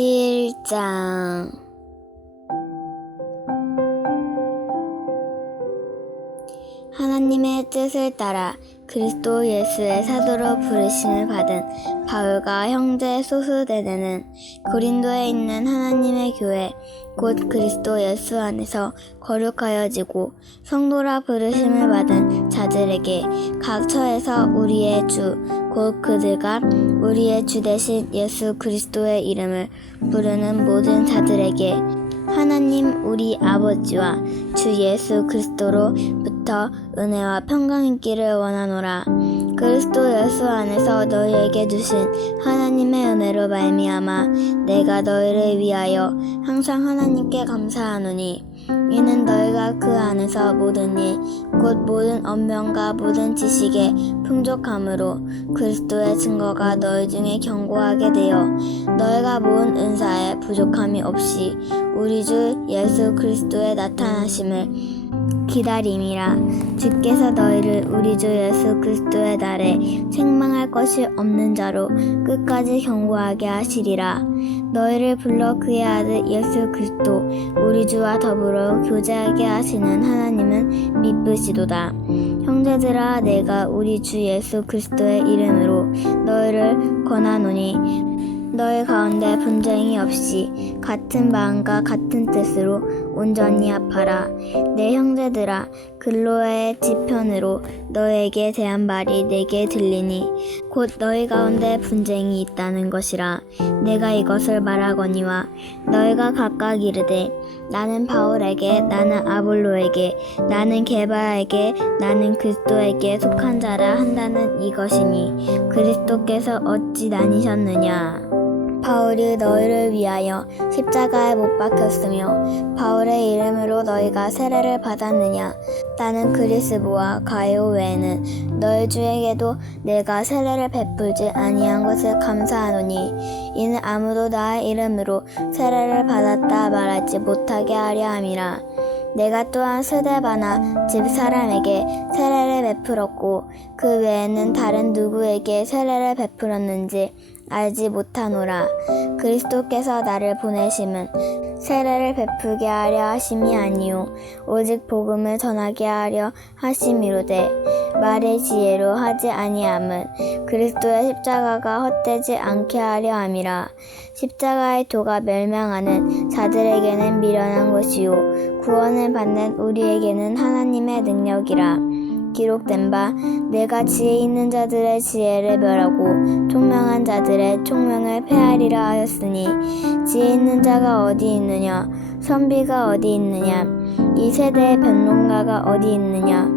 1장 하나님의 뜻을 따라 그리스도 예수의 사도로 부르심을 받은 바울과 형제 소스데네는 고린도에 있는 하나님의 교회 곧 그리스도 예수 안에서 거룩하여지고 성도라 부르심을 받은 자들에게 각 처에서 우리의 주 곧 그들과 우리의 주 되신 예수 그리스도의 이름을 부르는 모든 자들에게 하나님 우리 아버지와 주 예수 그리스도로부터 은혜와 평강이 있기를 원하노라. 그리스도 예수 안에서 너희에게 주신 하나님의 은혜로 말미암아 내가 너희를 위하여 항상 하나님께 감사하노니 이는 너희가 그 안에서 모든 일 곧 모든 언명과 모든 지식에 풍족함으로 그리스도의 증거가 너희 중에 견고하게 되어 너희가 모은 은사에 부족함이 없이 우리 주 예수 그리스도의 나타나심을 기다림이라. 주께서 너희를 우리 주 예수 그리스도의 날에 책망할 것이 없는 자로 끝까지 견고하게 하시리라. 너희를 불러 그의 아들 예수 그리스도 우리 주와 더불어 교제하게 하시는 하나님은 미쁘시도다. 형제들아 내가 우리 주 예수 그리스도의 이름으로 너희를 권하노니 너희 가운데 분쟁이 없이 같은 마음과 같은 뜻으로 온전히 합하라. 내 형제들아 글로의 지편으로 너에게 대한 말이 내게 들리니 곧 너희 가운데 분쟁이 있다는 것이라. 내가 이것을 말하거니와 너희가 각각 이르되 나는 바울에게 나는 아볼로에게 나는 게바에게 나는 그리스도에게 속한 자라 한다는 이것이니 그리스도께서 어찌 나뉘셨느냐. 바울이 너희를 위하여 십자가에 못 박혔으며 바울의 이름으로 너희가 세례를 받았느냐. 나는 그리스보와 가요 외에는 너희 중에게도 내가 세례를 베풀지 아니한 것을 감사하노니 이는 아무도 나의 이름으로 세례를 받았다 말하지 못하게 하려 함이라. 내가 또한 스데바나 집사람에게 세례를 베풀었고 그 외에는 다른 누구에게 세례를 베풀었는지 알지 못하노라. 그리스도께서 나를 보내심은 세례를 베풀게 하려 하심이 아니요 오직 복음을 전하게 하려 하심이로되 말의 지혜로 하지 아니함은 그리스도의 십자가가 헛되지 않게 하려 함이라. 십자가의 도가 멸망하는 자들에게는 미련한 것이요 구원을 받는 우리에게는 하나님의 능력이라. 기록된 바 내가 지혜 있는 자들의 지혜를 멸하고 총명한 자들의 총명을 폐하리라 하였으니 지혜 있는 자가 어디 있느냐 선비가 어디 있느냐 이 세대의 변론가가 어디 있느냐.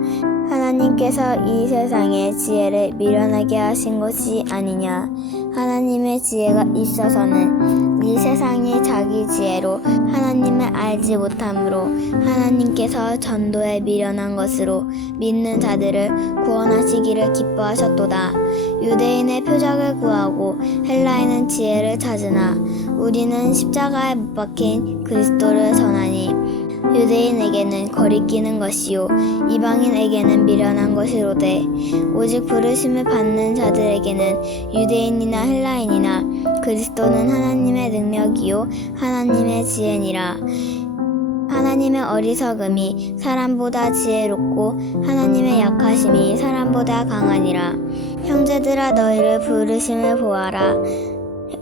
하나님께서 이 세상의 지혜를 미련하게 하신 것이 아니냐. 하나님의 지혜가 있어서는 이 세상이 자기 지혜로 하나님을 알지 못하므로 하나님께서 전도에 미련한 것으로 믿는 자들을 구원하시기를 기뻐하셨도다. 유대인의 표적을 구하고 헬라인은 지혜를 찾으나 우리는 십자가에 못 박힌 그리스도를 전하니 유대인에게는 거리끼는 것이요 이방인에게는 미련한 것이로되 오직 부르심을 받는 자들에게는 유대인이나 헬라인이나 그리스도는 하나님의 능력이요 하나님의 지혜니라. 하나님의 어리석음이 사람보다 지혜롭고 하나님의 약하심이 사람보다 강하니라. 형제들아 너희를 부르심을 보아라.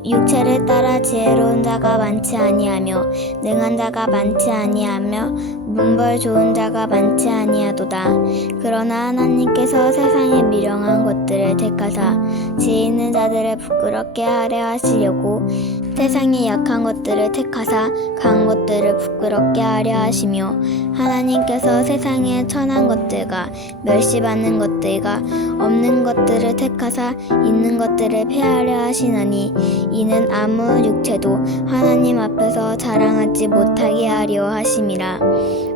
육체를 따라 지혜로운 자가 많지 아니하며 능한 자가 많지 아니하며 문벌 좋은 자가 많지 아니하도다. 그러나 하나님께서 세상의 미령한 것들을 택하사 지혜 있는 자들을 부끄럽게 하려 하시려고 세상의 약한 것들을 택하사 강한 것들을 부끄럽게 하려 하시며 하나님께서 세상의 천한 것들과 멸시받는 것들과 없는 것들을 택하사 있는 것들을 폐하려 하시나니 이는 아무 육체도 하나님 앞에서 자랑하지 못하게 하려 하심이라.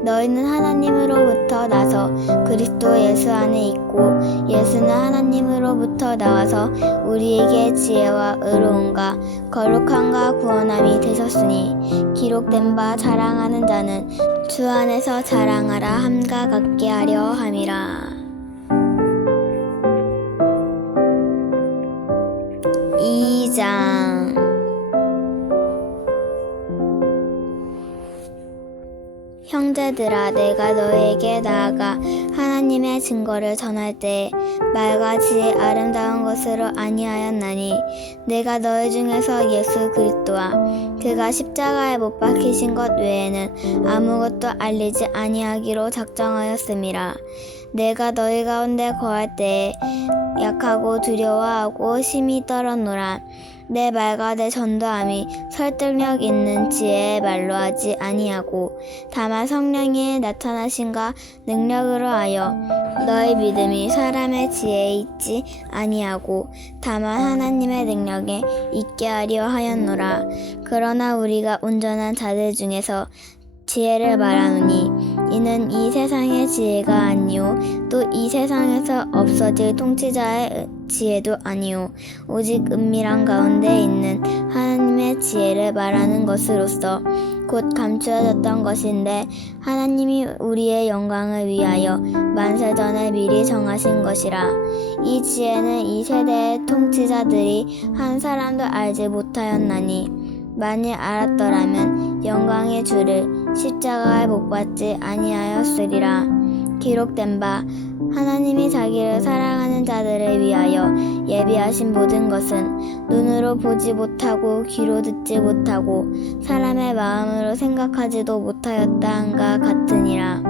너희는 하나님으로부터 나서 그리스도 예수 안에 있고 예수는 하나님으로부터 나와서 우리에게 지혜와 의로움과 거룩함과 구원함이 되셨으니 기록된 바 자랑하는 자는 주 안에서 자랑하라 함과 같게 하려 함이라. 2장 형제들아, 내가 너희에게 나아가 하나님의 증거를 전할 때에 말과 지혜 아름다운 것으로 아니하였나니 내가 너희 중에서 예수 그리스도와 그가 십자가에 못 박히신 것 외에는 아무것도 알리지 아니하기로 작정하였음이라. 내가 너희 가운데 거할 때에 약하고 두려워하고 심히 떨었노라. 내 말과 내 전도함이 설득력 있는 지혜의 말로 하지 아니하고 다만 성령이 나타나신가 능력으로 하여 너희 믿음이 사람의 지혜에 있지 아니하고 다만 하나님의 능력에 있게 하려 하였노라. 그러나 우리가 온전한 자들 중에서 지혜를 말하노니 이는 이 세상의 지혜가 아니요 또 이 세상에서 없어질 통치자의 지혜도 아니요 오직 은밀한 가운데 있는 하나님의 지혜를 말하는 것으로서 곧 감추어졌던 것인데 하나님이 우리의 영광을 위하여 만세 전에 미리 정하신 것이라. 이 지혜는 이 세대의 통치자들이 한 사람도 알지 못하였나니 만일 알았더라면 영광의 주를 십자가에 못 박지 아니하였으리라. 기록된 바 하나님이 자기를 사랑하는 자들을 위하여 예비하신 모든 것은 눈으로 보지 못하고 귀로 듣지 못하고 사람의 마음으로 생각하지도 못하였다 한가 같으니라.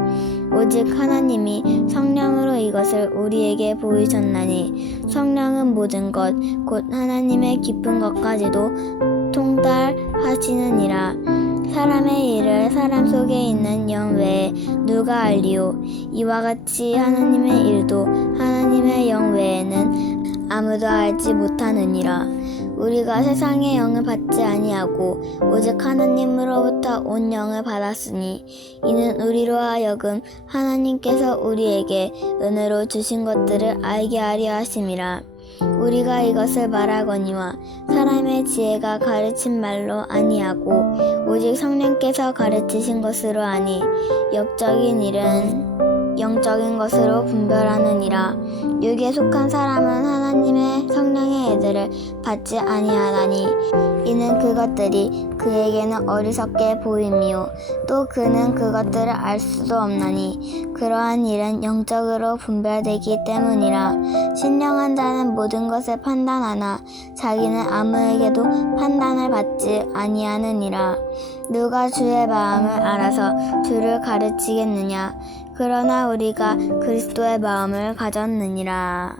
오직 하나님이 성령으로 이것을 우리에게 보이셨나니 성령은 모든 것 곧 하나님의 깊은 것까지도 통달하시느니라. 사람의 일을 사람 속에 있는 영 외에 누가 알리요? 이와 같이 하나님의 일도 하나님의 영 외에는 아무도 알지 못하느니라. 우리가 세상의 영을 받지 아니하고 오직 하나님으로부터 온 영을 받았으니 이는 우리로 하여금 하나님께서 우리에게 은혜로 주신 것들을 알게 하려 하심이라. 우리가 이것을 말하거니와 사람의 지혜가 가르친 말로 아니하고 오직 성령께서 가르치신 것으로 하니 역적인 일은 영적인 것으로 분별하느니라. 육에 속한 사람은 하나님의 성령의 애들을 받지 아니하나니 이는 그것들이 그에게는 어리석게 보임이요 또 그는 그것들을 알 수도 없나니 그러한 일은 영적으로 분별되기 때문이라. 신령한 자는 모든 것을 판단하나 자기는 아무에게도 판단을 받지 아니하느니라. 누가 주의 마음을 알아서 주를 가르치겠느냐? 그러나 우리가 그리스도의 마음을 가졌느니라.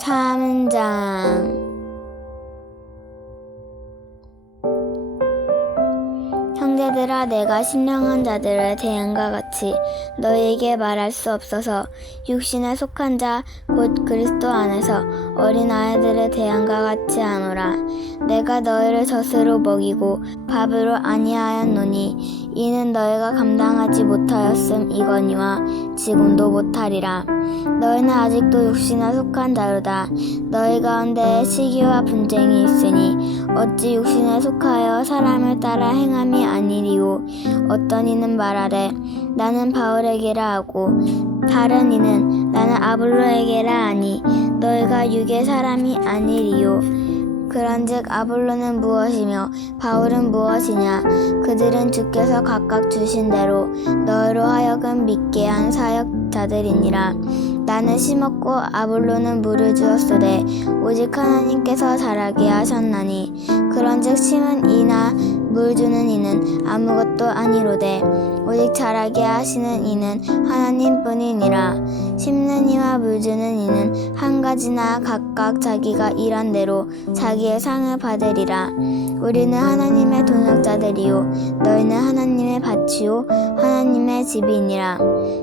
3장. 형제들아, 내가 신령한 자들을 대한과 같이 너희에게 말할 수 없어서 육신에 속한 자 곧 그리스도 안에서 어린 아이들을 대한과 같이 하노라. 내가 너희를 젖으로 먹이고 밥으로 아니하였노니 이는 너희가 감당하지 못하였음 이거니와 지금도 못하리라. 너희는 아직도 육신에 속한 자로다. 너희 가운데 시기와 분쟁이 있으니 어찌 육신에 속하여 사람을 따라 행함이 아니리요. 어떤 이는 말하되 나는 바울에게라 하고 다른 이는 나는 아볼로에게라 하니 너희가 육의 사람이 아니리요. 그런즉 아볼로는 무엇이며 바울은 무엇이냐? 그들은 주께서 각각 주신 대로 너희로 하여금 믿게 한 사역자들이니라. 나는 심었고 아볼로는 물을 주었으되 오직 하나님께서 자라게 하셨나니 그런즉 심은 이나 물 주는 이는 아무것도 아니로되 오직 자라게 하시는 이는 하나님뿐이니라. 심는 이와 물 주는 이는 한 가지나 각각 자기가 일한 대로 자기의 상을 받으리라. 우리는 하나님의 동역자들이요 너희는 하나님의 밭이요 하나님의 집이니라.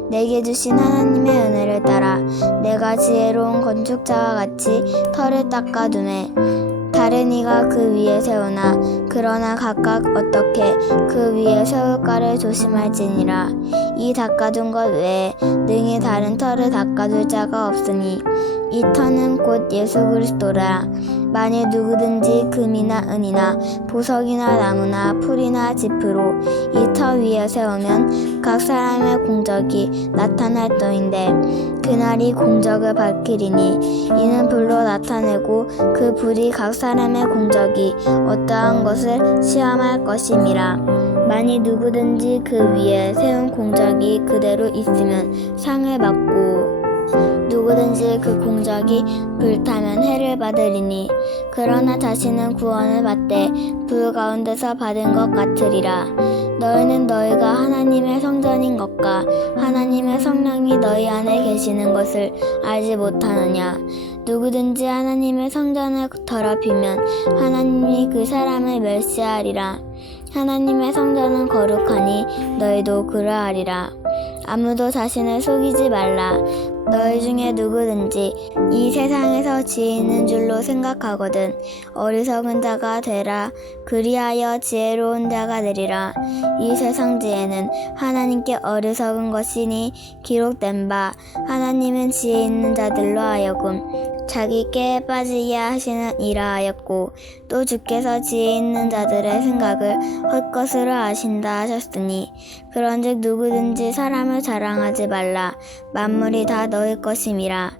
내게 주신 하나님의 은혜를 따라 내가 지혜로운 건축자와 같이 터를 닦아두매 다른 이가 그 위에 세우나 그러나 각각 어떻게 그 위에 세울까를 조심할지니라. 이 닦아둔 것 외에 능히 다른 터를 닦아둘 자가 없으니 이 터는 곧 예수 그리스도라. 만일 누구든지 금이나 은이나 보석이나 나무나 풀이나 짚으로 이 터 위에 세우면 각 사람의 공적이 나타날 터인데 그 그날이 공적을 밝히리니 이는 불로 나타내고 그 불이 각 사람의 공적이 어떠한 것을 시험할 것임이라. 만일 누구든지 그 위에 세운 공적이 그대로 있으면 상을 받고 누구든지 그 공적이 불타면 해를 받으리니 그러나 자신은 구원을 받되 불 가운데서 받은 것 같으리라. 너희는 너희가 하나님의 성전인 것과 하나님의 성령이 너희 안에 계시는 것을 알지 못하느냐. 누구든지 하나님의 성전을 더럽히면 하나님이 그 사람을 멸시하리라. 하나님의 성전은 거룩하니 너희도 그러하리라. 아무도 자신을 속이지 말라. 너희 중에 누구든지 이 세상에서 지혜 있는 줄로 생각하거든 어리석은 자가 되라. 그리하여 지혜로운 자가 되리라. 이 세상 지혜는 하나님께 어리석은 것이니 기록된 바 하나님은 지혜 있는 자들로 하여금 자기 깨에 빠지게 하시는 이라 하였고 또 주께서 지혜 있는 자들의 생각을 헛것으로 아신다 하셨으니 그런즉 누구든지 사람을 자랑하지 말라. 만물이 다 너희 것임이라.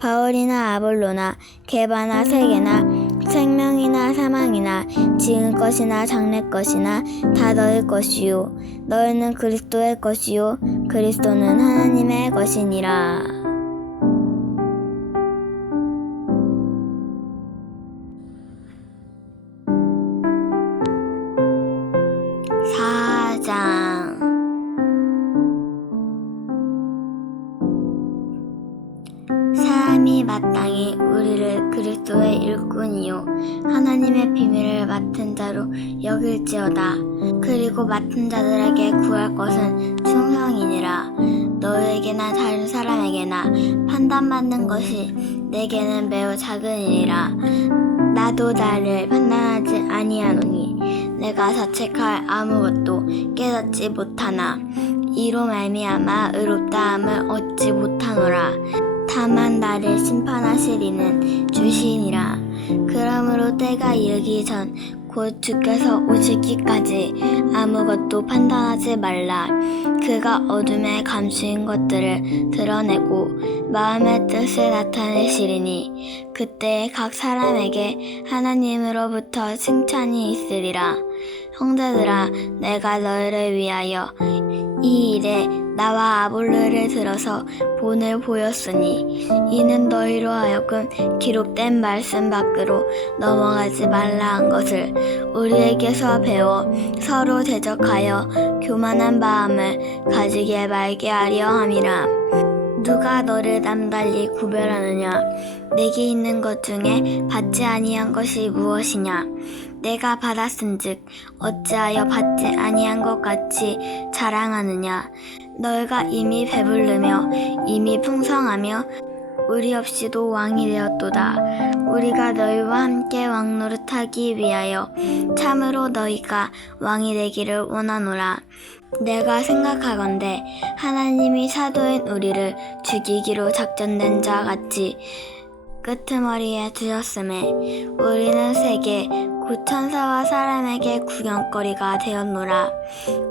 바울이나 아볼로나 게바나 세계나 생명이나 사망이나 지금 것이나 장래 것이나 다 너희 것이요 너희는 그리스도의 것이요 그리스도는 하나님의 것이니라. 사람이 마땅히 우리를 그리스도의 일꾼이요 하나님의 비밀을 맡은 자로 여길지어다. 그리고 맡은 자들에게 구할 것은 충성이니라. 너희에게나 다른 사람에게나 판단받는 것이 내게는 매우 작은 일이라. 나도 나를 판단하지 아니하노니 내가 자책할 아무것도 깨닫지 못하나 이로 말미암아 의롭다함을 얻지 못하노라. 다만 나를 심판하시리는 주시니라. 그러므로 때가 이르기 전 곧 주께서 오시기까지 아무것도 판단하지 말라. 그가 어둠에 감추인 것들을 드러내고 마음의 뜻을 나타내시리니 그때 각 사람에게 하나님으로부터 칭찬이 있으리라. 형제들아, 내가 너희를 위하여 이 일에 나와 아볼로를 들어서 본을 보였으니 이는 너희로 하여금 기록된 말씀 밖으로 넘어가지 말라 한 것을 우리에게서 배워 서로 대적하여 교만한 마음을 가지게 말게 하려 함이라. 누가 너를 남달리 구별하느냐? 내게 있는 것 중에 받지 아니한 것이 무엇이냐? 내가 받았은즉 어찌하여 받지 아니한 것 같이 자랑하느냐? 너희가 이미 배부르며 이미 풍성하며 우리 없이도 왕이 되었도다. 우리가 너희와 함께 왕노릇하기 위하여 참으로 너희가 왕이 되기를 원하노라. 내가 생각하건대 하나님이 사도인 우리를 죽이기로 작전된 자 같이 끄트머리에 두셨음에 우리는 세계 곧 천사와 사람에게 구경거리가 되었노라.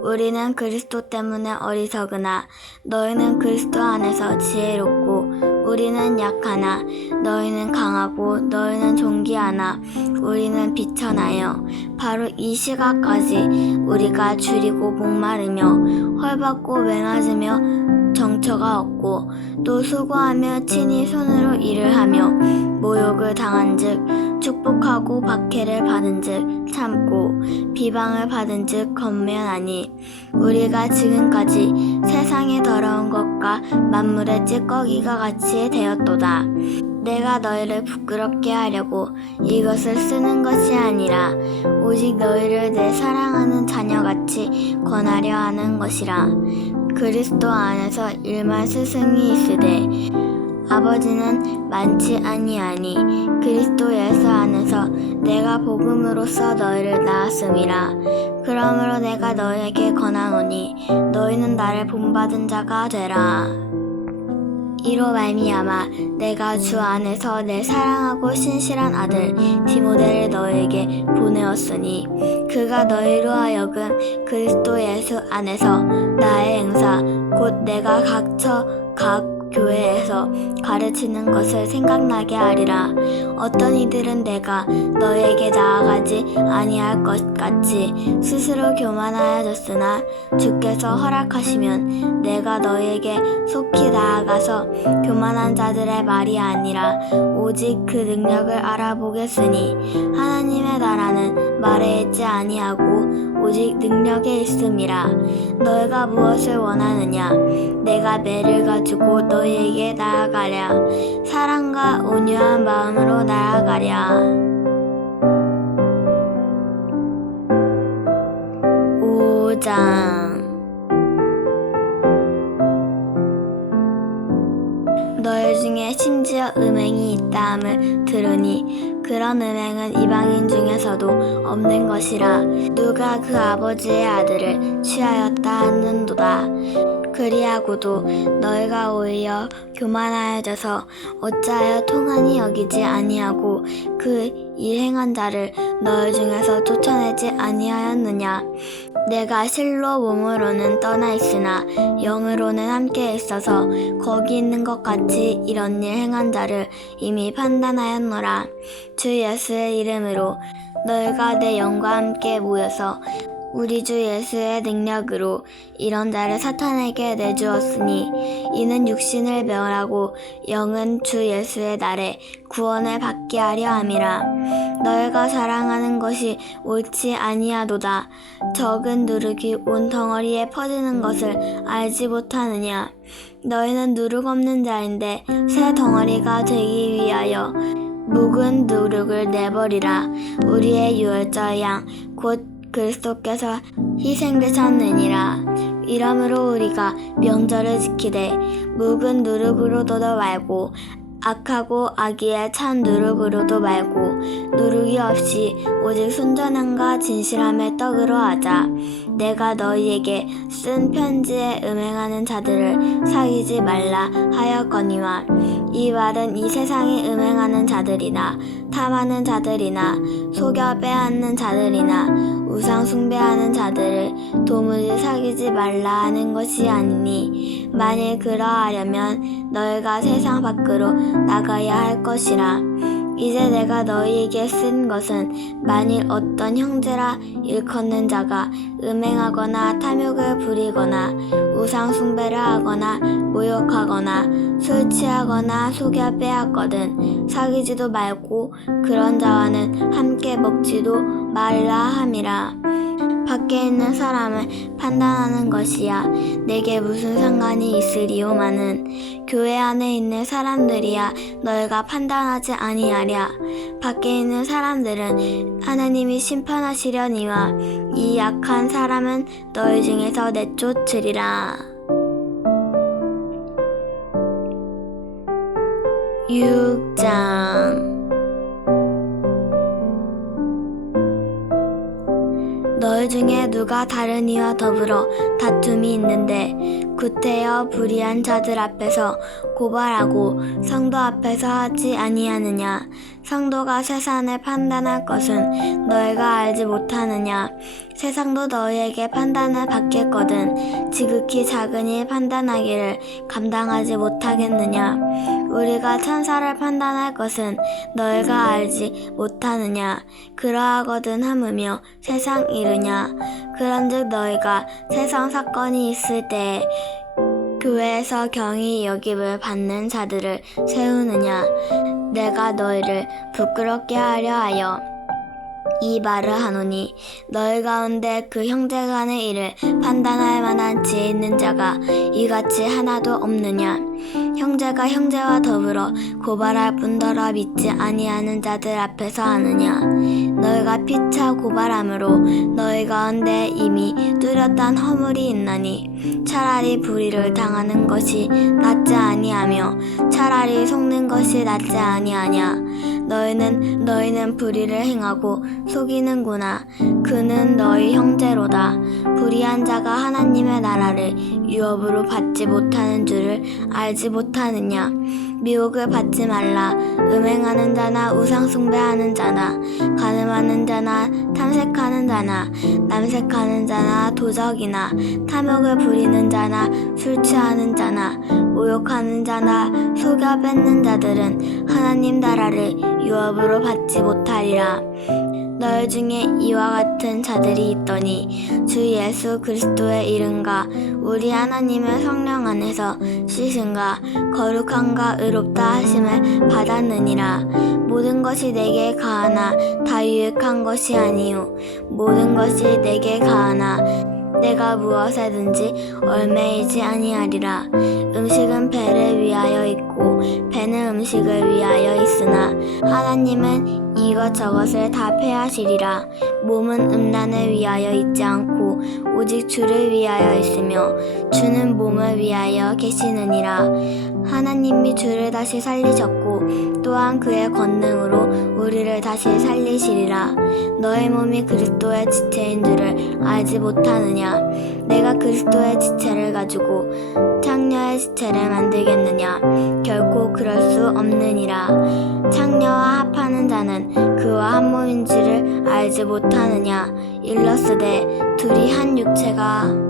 우리는 그리스도 때문에 어리석으나 너희는 그리스도 안에서 지혜롭고 우리는 약하나 너희는 강하고 너희는 존귀하나 우리는 비천하여 바로 이 시각까지 우리가 줄이고 목마르며 헐벗고 메마르며 정처가 없고 또 수고하며 친히 손으로 일을 하며 모욕을 당한즉 축복하고 박해를 받은즉 참고 비방을 받은즉 권면하니 우리가 지금까지 세상의 더러운 것과 만물의 찌꺼기가 같이 되었도다. 내가 너희를 부끄럽게 하려고 이것을 쓰는 것이 아니라 오직 너희를 내 사랑하는 자녀같이 권하려 하는 것이라. 그리스도 안에서 일만 스승이 있으되 아버지는 많지 아니하니 그리스도 예수 안에서 내가 복음으로써 너희를 낳았음이라. 그러므로 내가 너희에게 권하노니 너희는 나를 본받은 자가 되라. 이로 말미암아 내가 주 안에서 내 사랑하고 신실한 아들 디모데를 너희에게 보내었으니 그가 너희로 하여금 그리스도 예수 안에서 나의 행사 곧 내가 각처 각 교회에서 가르치는 것을 생각나게 하리라. 어떤 이들은 내가 너희에게 나아가지 아니할 것 같이 스스로 교만하여졌으나 주께서 허락하시면 내가 너희에게 속히 나아가서 교만한 자들의 말이 아니라 오직 그 능력을 알아보겠으니 하나님의 나라는 말에 있지 아니하고 오직 능력에 있음이라. 너희가 무엇을 원하느냐? 내가 매를 가지고 너희에게 나아가랴. 사랑과 온유한 마음으로 나아가랴. 5장. 너희 중에 심지어 음행이 있다함을 들으니 그런 음행은 이방인 중에서도 없는 것이라. 누가 그 아버지의 아들을 취하였다 하는도다. 그리하고도 너희가 오히려 교만하여져서 어찌하여 통한이 여기지 아니하고 그 일 행한 자를 너희 중에서 쫓아내지 아니하였느냐? 내가 실로 몸으로는 떠나 있으나 영으로는 함께 있어서 거기 있는 것 같이 이런 일 행한 자를 이미 판단하였노라. 주 예수의 이름으로 너희가 내 영과 함께 모여서 우리 주 예수의 능력으로 이런 자를 사탄에게 내주었으니 이는 육신을 멸하고 영은 주 예수의 날에 구원을 받게 하려 함이라. 너희가 자랑하는 것이 옳지 아니하도다. 적은 누룩이 온 덩어리에 퍼지는 것을 알지 못하느냐? 너희는 누룩 없는 자인데 새 덩어리가 되기 위하여 묵은 누룩을 내버리라. 우리의 유월절 양 곧 그리스도께서 희생되셨느니라. 이러므로 우리가 명절을 지키되 묵은 누룩으로도 말고 악하고 악의의 찬 누룩으로도 말고 누룩이 없이 오직 순전함과 진실함의 떡으로 하자. 내가 너희에게 쓴 편지에 음행하는 자들을 사귀지 말라 하였거니와 이 말은 이 세상에 음행하는 자들이나 탐하는 자들이나 속여 빼앗는 자들이나 우상 숭배하는 자들을 도무지 사귀지 말라 하는 것이 아니니 만일 그러하려면 너희가 세상 밖으로 나가야 할 것이라. 이제 내가 너희에게 쓴 것은 만일 어떤 형제라 일컫는 자가 음행하거나 탐욕을 부리거나 우상 숭배를 하거나 모욕하거나 술 취하거나 속여 빼앗거든 사귀지도 말고 그런 자와는 함께 먹지도 말라 함이라. 밖에 있는 사람을 판단하는 것이야 내게 무슨 상관이 있으리오마는 교회 안에 있는 사람들이야 너희가 판단하지 아니하랴. 밖에 있는 사람들은 하나님이 심판하시려니와 이 약한 사람은 너희 중에서 내쫓으리라. 6장. 너희 중에 누가 다른 이와 더불어 다툼이 있는데 구태여 불의한 자들 앞에서 고발하고 성도 앞에서 하지 아니하느냐? 성도가 세상을 판단할 것은 너희가 알지 못하느냐? 세상도 너희에게 판단을 받겠거든 지극히 작은 일 판단하기를 감당하지 못하겠느냐? 우리가 천사를 판단할 것은 너희가 알지 못하느냐? 그러하거든 하무며 세상 이르냐? 그런즉 너희가 세상 사건이 있을 때에 교회에서 경히 여김을 받는 자들을 세우느냐? 내가 너희를 부끄럽게 하려 하여 이 말을 하노니 너희 가운데 그 형제 간의 일을 판단할 만한 지혜 있는 자가 이같이 하나도 없느냐? 형제가 형제와 더불어 고발할 뿐더러 믿지 아니하는 자들 앞에서 하느냐? 너희가 피차 고발함으로 너희 가운데 이미 뚜렷한 허물이 있나니 차라리 불의를 당하는 것이 낫지 아니하며 차라리 속는 것이 낫지 아니하냐? 너희는 불의를 행하고 속이는구나. 그는 너희 형제로다. 불의한 자가 하나님의 나라를 유업으로 받지 못하는 줄을 알지 못하느냐. 미혹을 받지 말라. 음행하는 자나 우상 숭배하는 자나 간음하는 자나 탐색하는 자나 남색하는 자나 도적이나 탐욕을 부리는 자나 술 취하는 자나 모욕하는 자나 속여 뺏는 자들은 하나님 나라를 유업으로 받지 못하리라. 너희 중에 이와 같은 자들이 있더니 주 예수 그리스도의 이름과 우리 하나님의 성령 안에서 씻음과 거룩함과 의롭다 하심을 받았느니라. 모든 것이 내게 가하나 다 유익한 것이 아니요 모든 것이 내게 가하나 내가 무엇에든지 얽매이지 아니하리라. 음식은 배를 위하여 있고 배는 음식을 위하여 있으나 하나님은 이것저것을 다 폐하시리라. 몸은 음란을 위하여 있지 않고 오직 주를 위하여 있으며 주는 몸을 위하여 계시느니라. 하나님이 주를 다시 살리셨고 또한 그의 권능으로 우리를 다시 살리시리라. 너의 몸이 그리스도의 지체인 줄을 알지 못하느냐. 내가 그리스도의 지체를 가지고 창녀의 지체를 만들겠느냐. 결코 그럴 수 없느니라. 창녀와 합하는 자는 그와 한 몸인지를 알지 못하느냐. 일러스되 둘이 한 육체가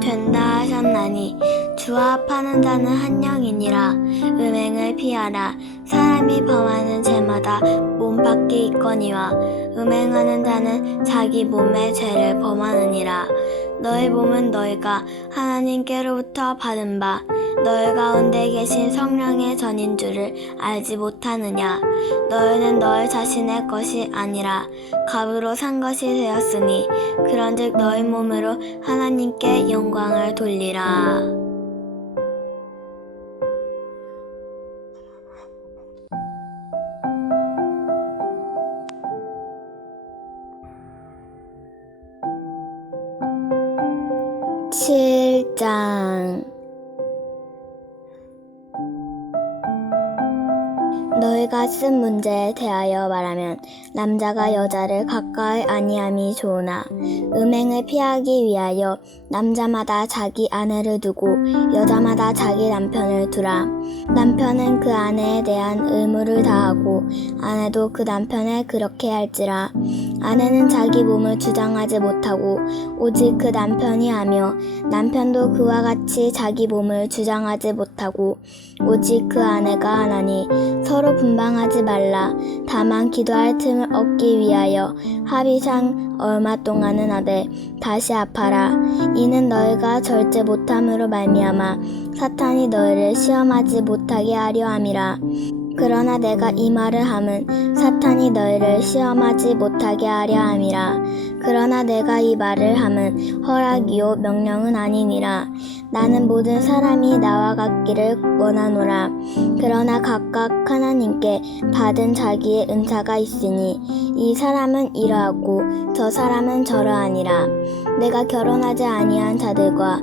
된다 하셨나니 주와 합하는 자는 한 영이니라. 음행을 피하라. 사람이 범하는 죄마다 몸 밖에 있거니와 음행하는 자는 자기 몸의 죄를 범하느니라. 너희 몸은 너희가 하나님께로부터 받은 바 너희 가운데 계신 성령의 전인 줄을 알지 못하느냐. 너희는 너희 자신의 것이 아니라 값으로 산 것이 되었으니 그런즉 너희 몸으로 하나님께 영광을 돌리라. (7장) 너희가 쓴 문제에 대하여 말하면 남자가 여자를 가까이 아니함이 좋으나 음행을 피하기 위하여 남자마다 자기 아내를 두고 여자마다 자기 남편을 두라. 남편은 그 아내에 대한 의무를 다하고 아내도 그 남편에 그렇게 할지라. 아내는 자기 몸을 주장하지 못하고 오직 그 남편이 하며 남편도 그와 같이 자기 몸을 주장하지 못하고 오직 그 아내가 하나니 서로 분방하지 말라. 다만 기도할 틈을 얻기 위하여 합의상 얼마 동안은 하되 다시 합하라. 이는 너희가 절제 못함으로 말미암아 사탄이 너희를 시험하지 못하게 하려 함이라. 그러나 내가 이 말을 함은 사탄이 너희를 시험하지 못하게 하려 함이라. 그러나 내가 이 말을 함은 허락이요 명령은 아니니라. 나는 모든 사람이 나와 같기를 원하노라. 그러나 각각 하나님께 받은 자기의 은사가 있으니 이 사람은 이러하고 저 사람은 저러하니라. 내가 결혼하지 아니한 자들과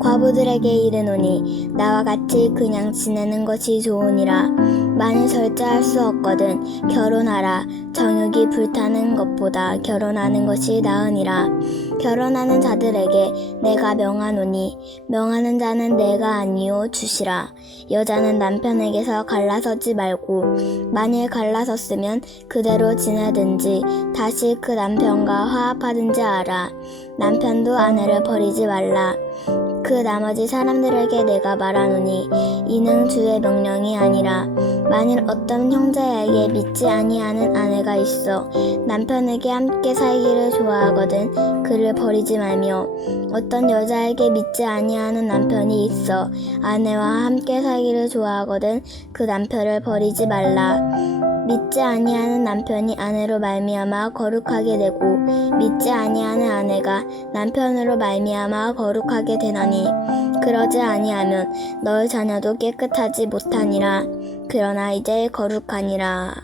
과부들에게 이르노니 나와 같이 그냥 지내는 것이 좋으니라. 만일 절제할 수 없거든 결혼하라. 정욕이 불타는 것보다 결혼하는 것이 나으니라. 결혼하는 자들에게 내가 명하노니 명하는 자는 내가 아니요 주시라. 여자는 남편에게서 갈라서지 말고 만일 갈라섰으면 그대로 지내든지 다시 그 남편과 화합하든지 하라. 남편도 아내를 버리지 말라. 그 나머지 사람들에게 내가 말하노니 이는 주의 명령이 아니라 만일 어떤 형제에게 믿지 아니하는 아내가 있어 남편에게 함께 살기를 좋아하거든 그를 버리지 말며 어떤 여자에게 믿지 아니하는 남편이 있어 아내와 함께 살기를 좋아하거든 그 남편을 버리지 말라. 믿지 아니하는 남편이 아내로 말미암아 거룩하게 되고 믿지 아니하는 아내가 남편으로 말미암아 거룩하게 되나니 그러지 아니하면 너희 자녀도 깨끗하지 못하니라. 그러나 이제 거룩하니라.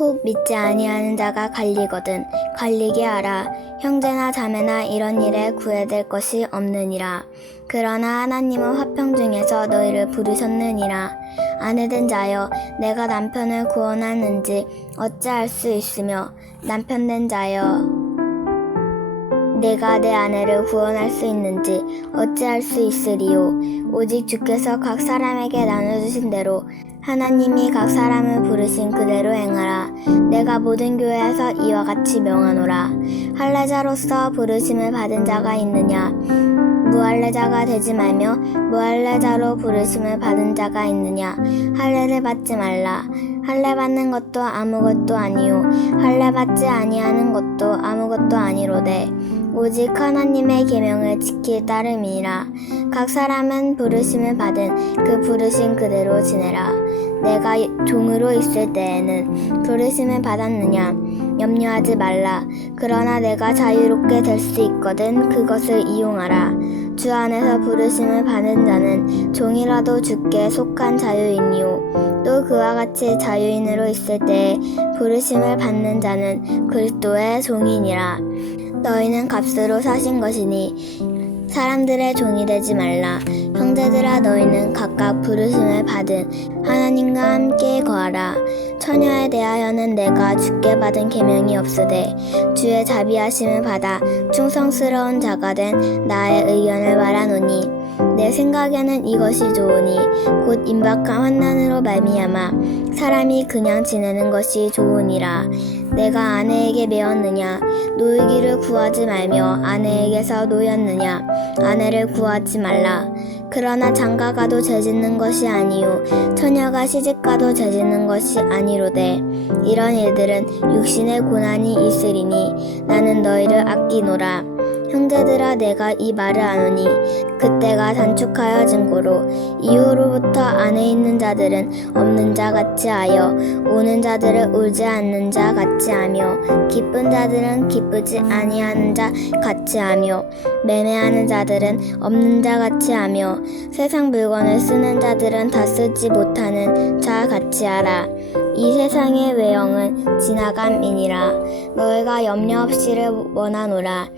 혹 믿지 아니하는 자가 갈리거든 갈리게 하라. 형제나 자매나 이런 일에 구애될 것이 없느니라. 그러나 하나님은 화평 중에서 너희를 부르셨느니라. 아내된 자여, 내가 남편을 구원하는지 어찌할 수 있으며, 남편된 자여, 내가 내 아내를 구원할 수 있는지 어찌할 수 있으리요. 오직 주께서 각 사람에게 나눠주신 대로 하나님이 각 사람을 부르신 그대로 행하라. 내가 모든 교회에서 이와 같이 명하노라. 할례자로서 부르심을 받은 자가 있느냐? 무할례자가 되지 말며 무할례자로 부르심을 받은 자가 있느냐? 할례를 받지 말라. 할례 받는 것도 아무것도 아니요 할례 받지 아니하는 것도 아무것도 아니로되 오직 하나님의 계명을 지킬 따름이니라. 각 사람은 부르심을 받은 그 부르신 그대로 지내라. 내가 종으로 있을 때에는 부르심을 받았느냐? 염려하지 말라. 그러나 내가 자유롭게 될 수 있거든 그것을 이용하라. 주 안에서 부르심을 받은 자는 종이라도 주께 속한 자유인이요 또 그와 같이 자유인으로 있을 때에 부르심을 받는 자는 그리스도의 종이니라. 너희는 값으로 사신 것이니 사람들의 종이 되지 말라. 형제들아, 너희는 각각 부르심을 받은 하나님과 함께 거하라. 처녀에 대하여는 내가 주께 받은 계명이 없으되 주의 자비하심을 받아 충성스러운 자가 된 나의 의견을 말하노니 내 생각에는 이것이 좋으니 곧 임박한 환난으로 말미암아 사람이 그냥 지내는 것이 좋으니라. 내가 아내에게 매었느냐? 노이기를 구하지 말며 아내에게서 노였느냐? 아내를 구하지 말라. 그러나 장가가도 죄짓는 것이 아니요 처녀가 시집가도 죄짓는 것이 아니로되 이런 일들은 육신의 고난이 있으리니 나는 너희를 아끼노라. 형제들아, 내가 이 말을 하노니 그때가 단축하여 증거로 이후로부터 안에 있는 자들은 없는 자 같이 하여 우는 자들을 울지 않는 자 같이 하며 기쁜 자들은 기쁘지 아니하는 자 같이 하며 매매하는 자들은 없는 자 같이 하며 세상 물건을 쓰는 자들은 다 쓰지 못하는 자 같이 하라. 이 세상의 외형은 지나감이니라. 너희가 염려 없이를 원하노라.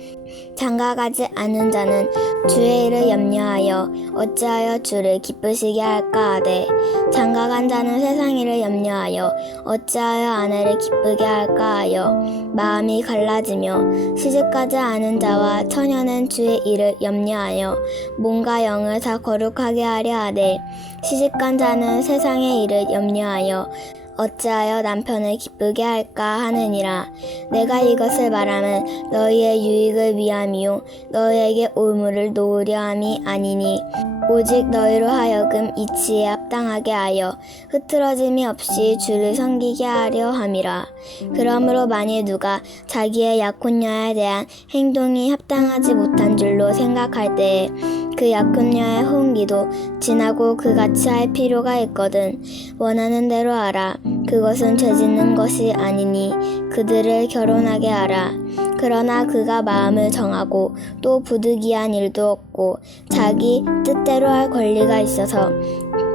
장가가지 않은 자는 주의 일을 염려하여 어찌하여 주를 기쁘시게 할까 하되 장가간 자는 세상 일을 염려하여 어찌하여 아내를 기쁘게 할까 하여 마음이 갈라지며 시집가지 않은 자와 처녀는 주의 일을 염려하여 몸과 영을 다 거룩하게 하려 하되 시집간 자는 세상의 일을 염려하여 어찌하여 남편을 기쁘게 할까 하느니라. 내가 이것을 말하면 너희의 유익을 위함이요 너희에게 올무를 놓으려 함이 아니니 오직 너희로 하여금 이치에 합당하게 하여 흐트러짐이 없이 주를 섬기게 하려 함이라. 그러므로 만일 누가 자기의 약혼녀에 대한 행동이 합당하지 못한 줄로 생각할 때에 그 약혼녀의 혼기도 지나고 그같이 할 필요가 있거든. 원하는 대로 하라. 그것은 죄짓는 것이 아니니 그들을 결혼하게 하라. 그러나 그가 마음을 정하고 또 부득이한 일도 없고 자기 뜻대로 할 권리가 있어서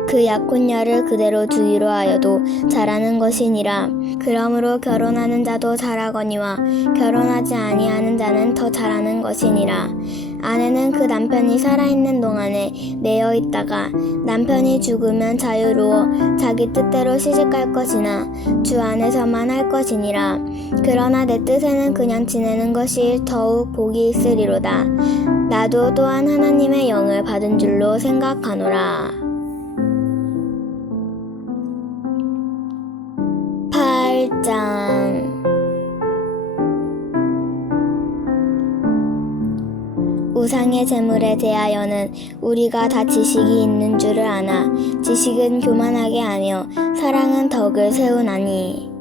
그 약혼녀를 그대로 두기로 하여도 잘하는 것이니라. 그러므로 결혼하는 자도 잘하거니와 결혼하지 아니하는 자는 더 잘하는 것이니라. 아내는 그 남편이 살아있는 동안에 매여 있다가 남편이 죽으면 자유로워 자기 뜻대로 시집갈 것이나 주 안에서만 할 것이니라. 그러나 내 뜻에는 그냥 지내는 것이 더욱 복이 있으리로다. 나도 또한 하나님의 영을 받은 줄로 생각하노라. 8장 우상의 제물에 대하여는 우리가 다 지식이 있는 줄을 아나 지식은 교만하게 하며 사랑은 덕을 세우나니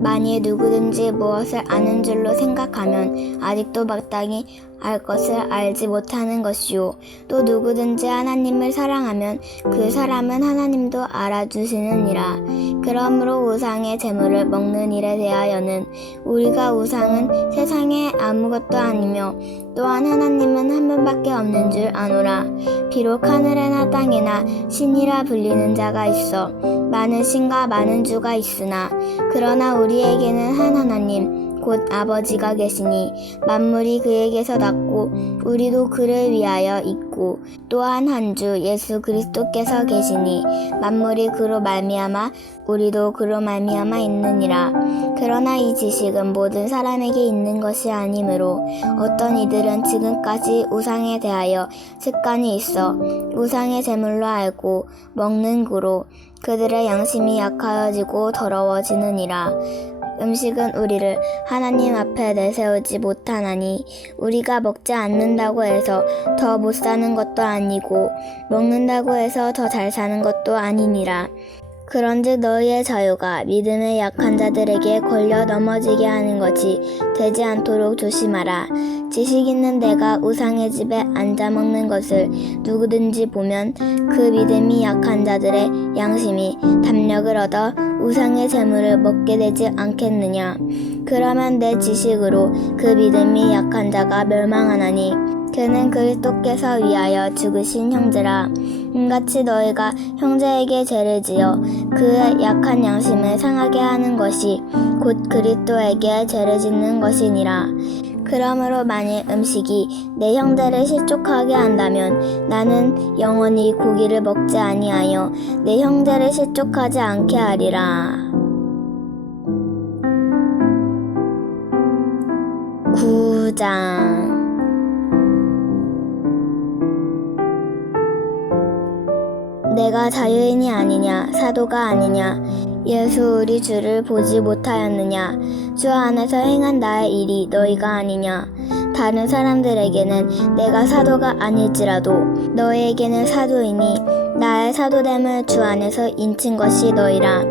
만일 누구든지 무엇을 아는 줄로 생각하면 아직도 마땅히 알 것을 알지 못하는 것이요. 또 누구든지 하나님을 사랑하면 그 사람은 하나님도 알아주시느니라. 그러므로 우상의 제물을 먹는 일에 대하여는 우리가 우상은 세상에 아무것도 아니며 또한 하나님은 한 분밖에 없는 줄 아노라. 비록 하늘에나 땅에나 신이라 불리는 자가 있어 많은 신과 많은 주가 있으나 그러나 우리에게는 한 하나님 곧 아버지가 계시니 만물이 그에게서 났고 우리도 그를 위하여 있고 또한 한 주 예수 그리스도께서 계시니 만물이 그로 말미암아 우리도 그로 말미암아 있느니라. 그러나 이 지식은 모든 사람에게 있는 것이 아니므로 어떤 이들은 지금까지 우상에 대하여 습관이 있어 우상의 제물로 알고 먹는 구로 그들의 양심이 약하여지고 더러워지느니라. 음식은 우리를 하나님 앞에 내세우지 못하나니 우리가 먹지 않는다고 해서 더 못 사는 것도 아니고 먹는다고 해서 더 잘 사는 것도 아니니라. 그런즉 너희의 자유가 믿음의 약한 자들에게 걸려 넘어지게 하는 것이 되지 않도록 조심하라. 지식 있는 내가 우상의 집에 앉아 먹는 것을 누구든지 보면 그 믿음이 약한 자들의 양심이 담력을 얻어 우상의 제물을 먹게 되지 않겠느냐. 그러면 내 지식으로 그 믿음이 약한 자가 멸망하나니 그는 그리스도께서 위하여 죽으신 형제라. 이같이 너희가 형제에게 죄를 지어 그의 약한 양심을 상하게 하는 것이 곧 그리스도에게 죄를 짓는 것이니라. 그러므로 만일 음식이 내 형제를 실족하게 한다면 나는 영원히 고기를 먹지 아니하여 내 형제를 실족하지 않게 하리라. 9장 내가 자유인이 아니냐 사도가 아니냐 예수 우리 주를 보지 못하였느냐 주 안에서 행한 나의 일이 너희가 아니냐 다른 사람들에게는 내가 사도가 아닐지라도 너희에게는 사도이니 나의 사도됨을 주 안에서 인친 것이 너희라.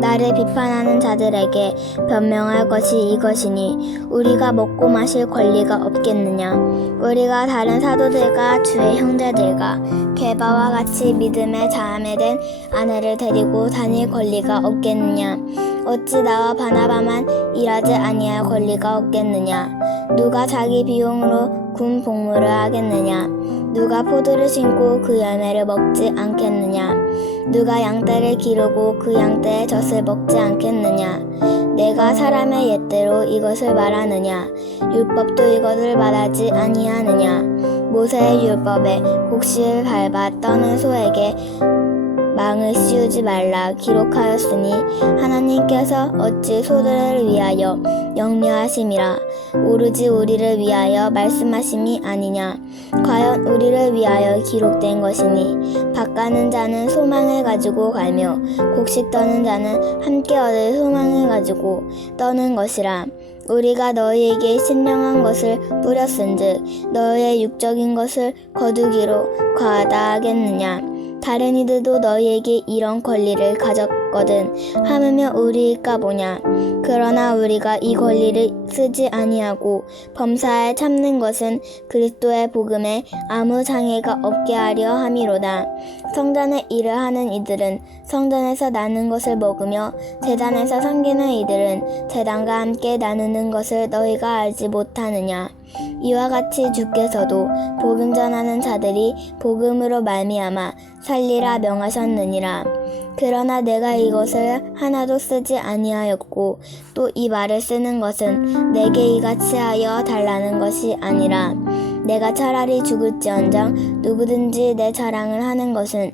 나를 비판하는 자들에게 변명할 것이 이것이니 우리가 먹고 마실 권리가 없겠느냐. 우리가 다른 사도들과 주의 형제들과 게바와 같이 믿음에 자함에된 아내를 데리고 다닐 권리가 없겠느냐. 어찌 나와 바나바만 일하지 아니할 권리가 없겠느냐. 누가 자기 비용으로 군 복무를 하겠느냐. 누가 포도를 심고 그 열매를 먹지 않겠느냐. 누가 양떼를 기르고 그 양떼의 젖을 먹지 않겠느냐. 내가 사람의 옛대로 이것을 말하느냐. 율법도 이것을 말하지 아니하느냐. 모세의 율법에 곡식을 밟아 떠는 소에게 망을 씌우지 말라 기록하였으니 하나님께서 어찌 소들을 위하여 영려하심이라 오로지 우리를 위하여 말씀하심이 아니냐. 과연 우리를 위하여 기록된 것이니 밭가는 자는 소망을 가지고 갈며 곡식 떠는 자는 함께 얻을 소망을 가지고 떠는 것이라. 우리가 너희에게 신령한 것을 뿌렸은즉 너희의 육적인 것을 거두기로 과하다 하겠느냐. 다른 이들도 너희에게 이런 권리를 가졌거든 하물며 우리일까 보냐. 그러나 우리가 이 권리를 쓰지 아니하고 범사에 참는 것은 그리스도의 복음에 아무 장애가 없게 하려 함이로다. 성전의 일을 하는 이들은 성전에서 나눈 것을 먹으며 제단에서 섬기는 이들은 제단과 함께 나누는 것을 너희가 알지 못하느냐. 이와 같이 주께서도 복음 전하는 자들이 복음으로 말미암아 살리라 명하셨느니라. 그러나 내가 이것을 하나도 쓰지 아니하였고 또 이 말을 쓰는 것은 내게 이같이 하여 달라는 것이 아니라 내가 차라리 죽을지언정 누구든지 내 자랑을 하는 것은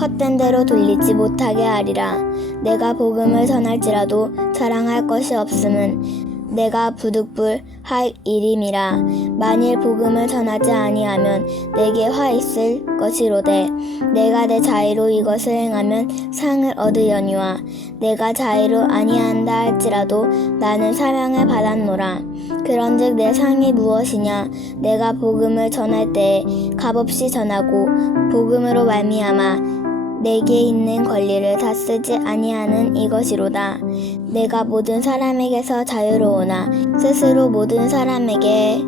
헛된 대로 돌리지 못하게 하리라. 내가 복음을 전할지라도 자랑할 것이 없음은 내가 부득불 할 일임이라. 만일 복음을 전하지 아니하면 내게 화 있을 것이로되 내가 내 자의로 이것을 행하면 상을 얻으려니와 내가 자의로 아니한다 할지라도 나는 사명을 받았노라. 그런즉 내 상이 무엇이냐. 내가 복음을 전할 때에 값없이 전하고 복음으로 말미암아 내게 있는 권리를 다 쓰지 아니하는 이것이로다. 내가 모든 사람에게서 자유로우나 스스로 모든 사람에게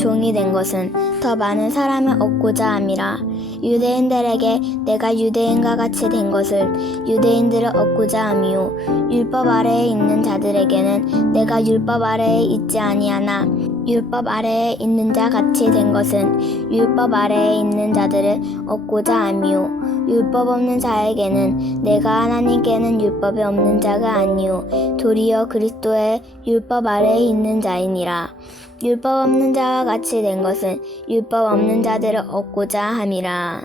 종이 된 것은 더 많은 사람을 얻고자 함이라. 유대인들에게 내가 유대인과 같이 된 것을 유대인들을 얻고자 함이요 율법 아래에 있는 자들에게는 내가 율법 아래에 있지 아니하나 율법 아래에 있는 자 같이 된 것은 율법 아래에 있는 자들을 얻고자 함이요 율법 없는 자에게는 내가 하나님께는 율법이 없는 자가 아니요 도리어 그리스도의 율법 아래에 있는 자이니라. 율법 없는 자와 같이 된 것은 율법 없는 자들을 얻고자 함이라.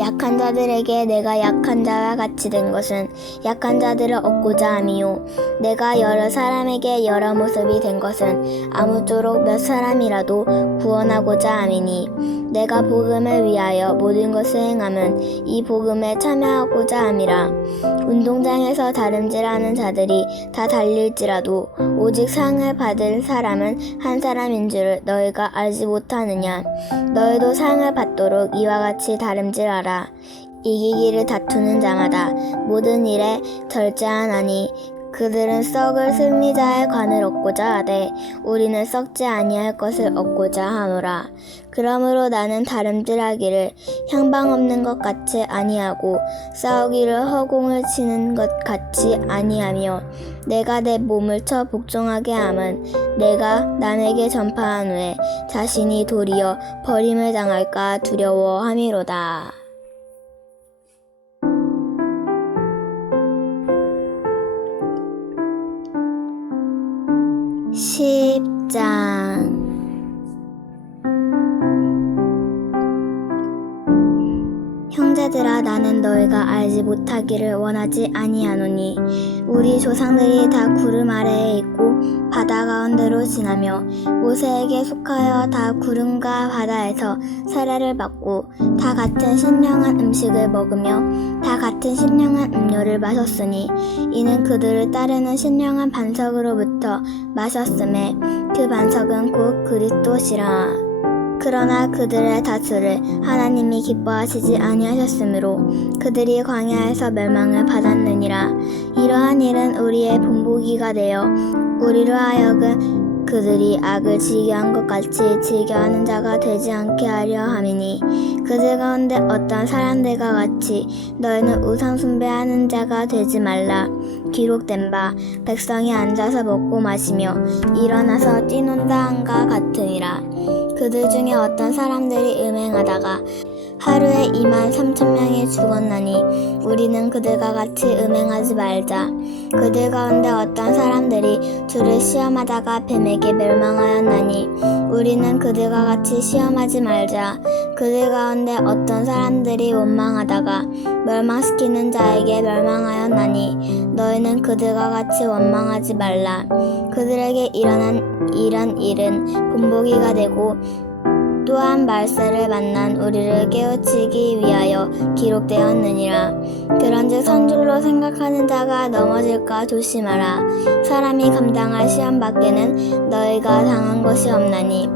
약한 자들에게 내가 약한 자와 같이 된 것은 약한 자들을 얻고자 함이요 내가 여러 사람에게 여러 모습이 된 것은 아무쪼록 몇 사람이라도 구원하고자 함이니 내가 복음을 위하여 모든 것을 행함은 이 복음에 참여하고자 함이라. 운동장에서 다름질하는 자들이 다 달릴지라도 오직 상을 받을 사람은 한 사람인 줄을 너희가 알지 못하느냐. 너희도 상을 받도록 이와 같이 다름질하라. 이기기를 다투는 자마다 모든 일에 절제하나니 그들은 썩을 승리자의 관을 얻고자 하되 우리는 썩지 아니할 것을 얻고자 하노라. 그러므로 나는 다름질하기를 향방 없는 것 같이 아니하고 싸우기를 허공을 치는 것 같이 아니하며 내가 내 몸을 쳐 복종하게 함은 내가 남에게 전파한 후에 자신이 도리어 버림을 당할까 두려워함이로다. 10장 형제들아 나는 너희가 알지 못하기를 원하지 아니하노니 우리 조상들이 다 구름 아래에 있고 바다 가운데로 지나며 모세에게 속하여 다 구름과 바다에서 세례를 받고 다 같은 신령한 음식을 먹으며 다 같은 신령한 음료를 마셨으니 이는 그들을 따르는 신령한 반석으로부터 마셨음에 그 반석은 곧 그리스도시라. 그러나 그들의 다수를 하나님이 기뻐하시지 아니하셨으므로 그들이 광야에서 멸망을 받았느니라. 이러한 일은 우리의 본보기가 되어 우리로 하여금 그들이 악을 즐겨한 것 같이 즐겨하는 자가 되지 않게 하려 함이니 그들 가운데 어떤 사람들과 같이 너희는 우상 숭배하는 자가 되지 말라. 기록된 바 백성이 앉아서 먹고 마시며 일어나서 뛰논다 한과 같으니라. 그들 중에 어떤 사람들이 음행하다가 하루에 23,000명이 죽었나니 우리는 그들과 같이 음행하지 말자. 그들 가운데 어떤 사람들이 주를 시험하다가 뱀에게 멸망하였나니 우리는 그들과 같이 시험하지 말자. 그들 가운데 어떤 사람들이 원망하다가 멸망시키는 자에게 멸망하였나니 너희는 그들과 같이 원망하지 말라. 그들에게 일어난 이런 일은 본보기가 되고 또한 말세를 만난 우리를 깨우치기 위하여 기록되었느니라. 그런즉 선줄로 생각하는 자가 넘어질까 조심하라. 사람이 감당할 시험 밖에는 너희가 당한 것이 없나니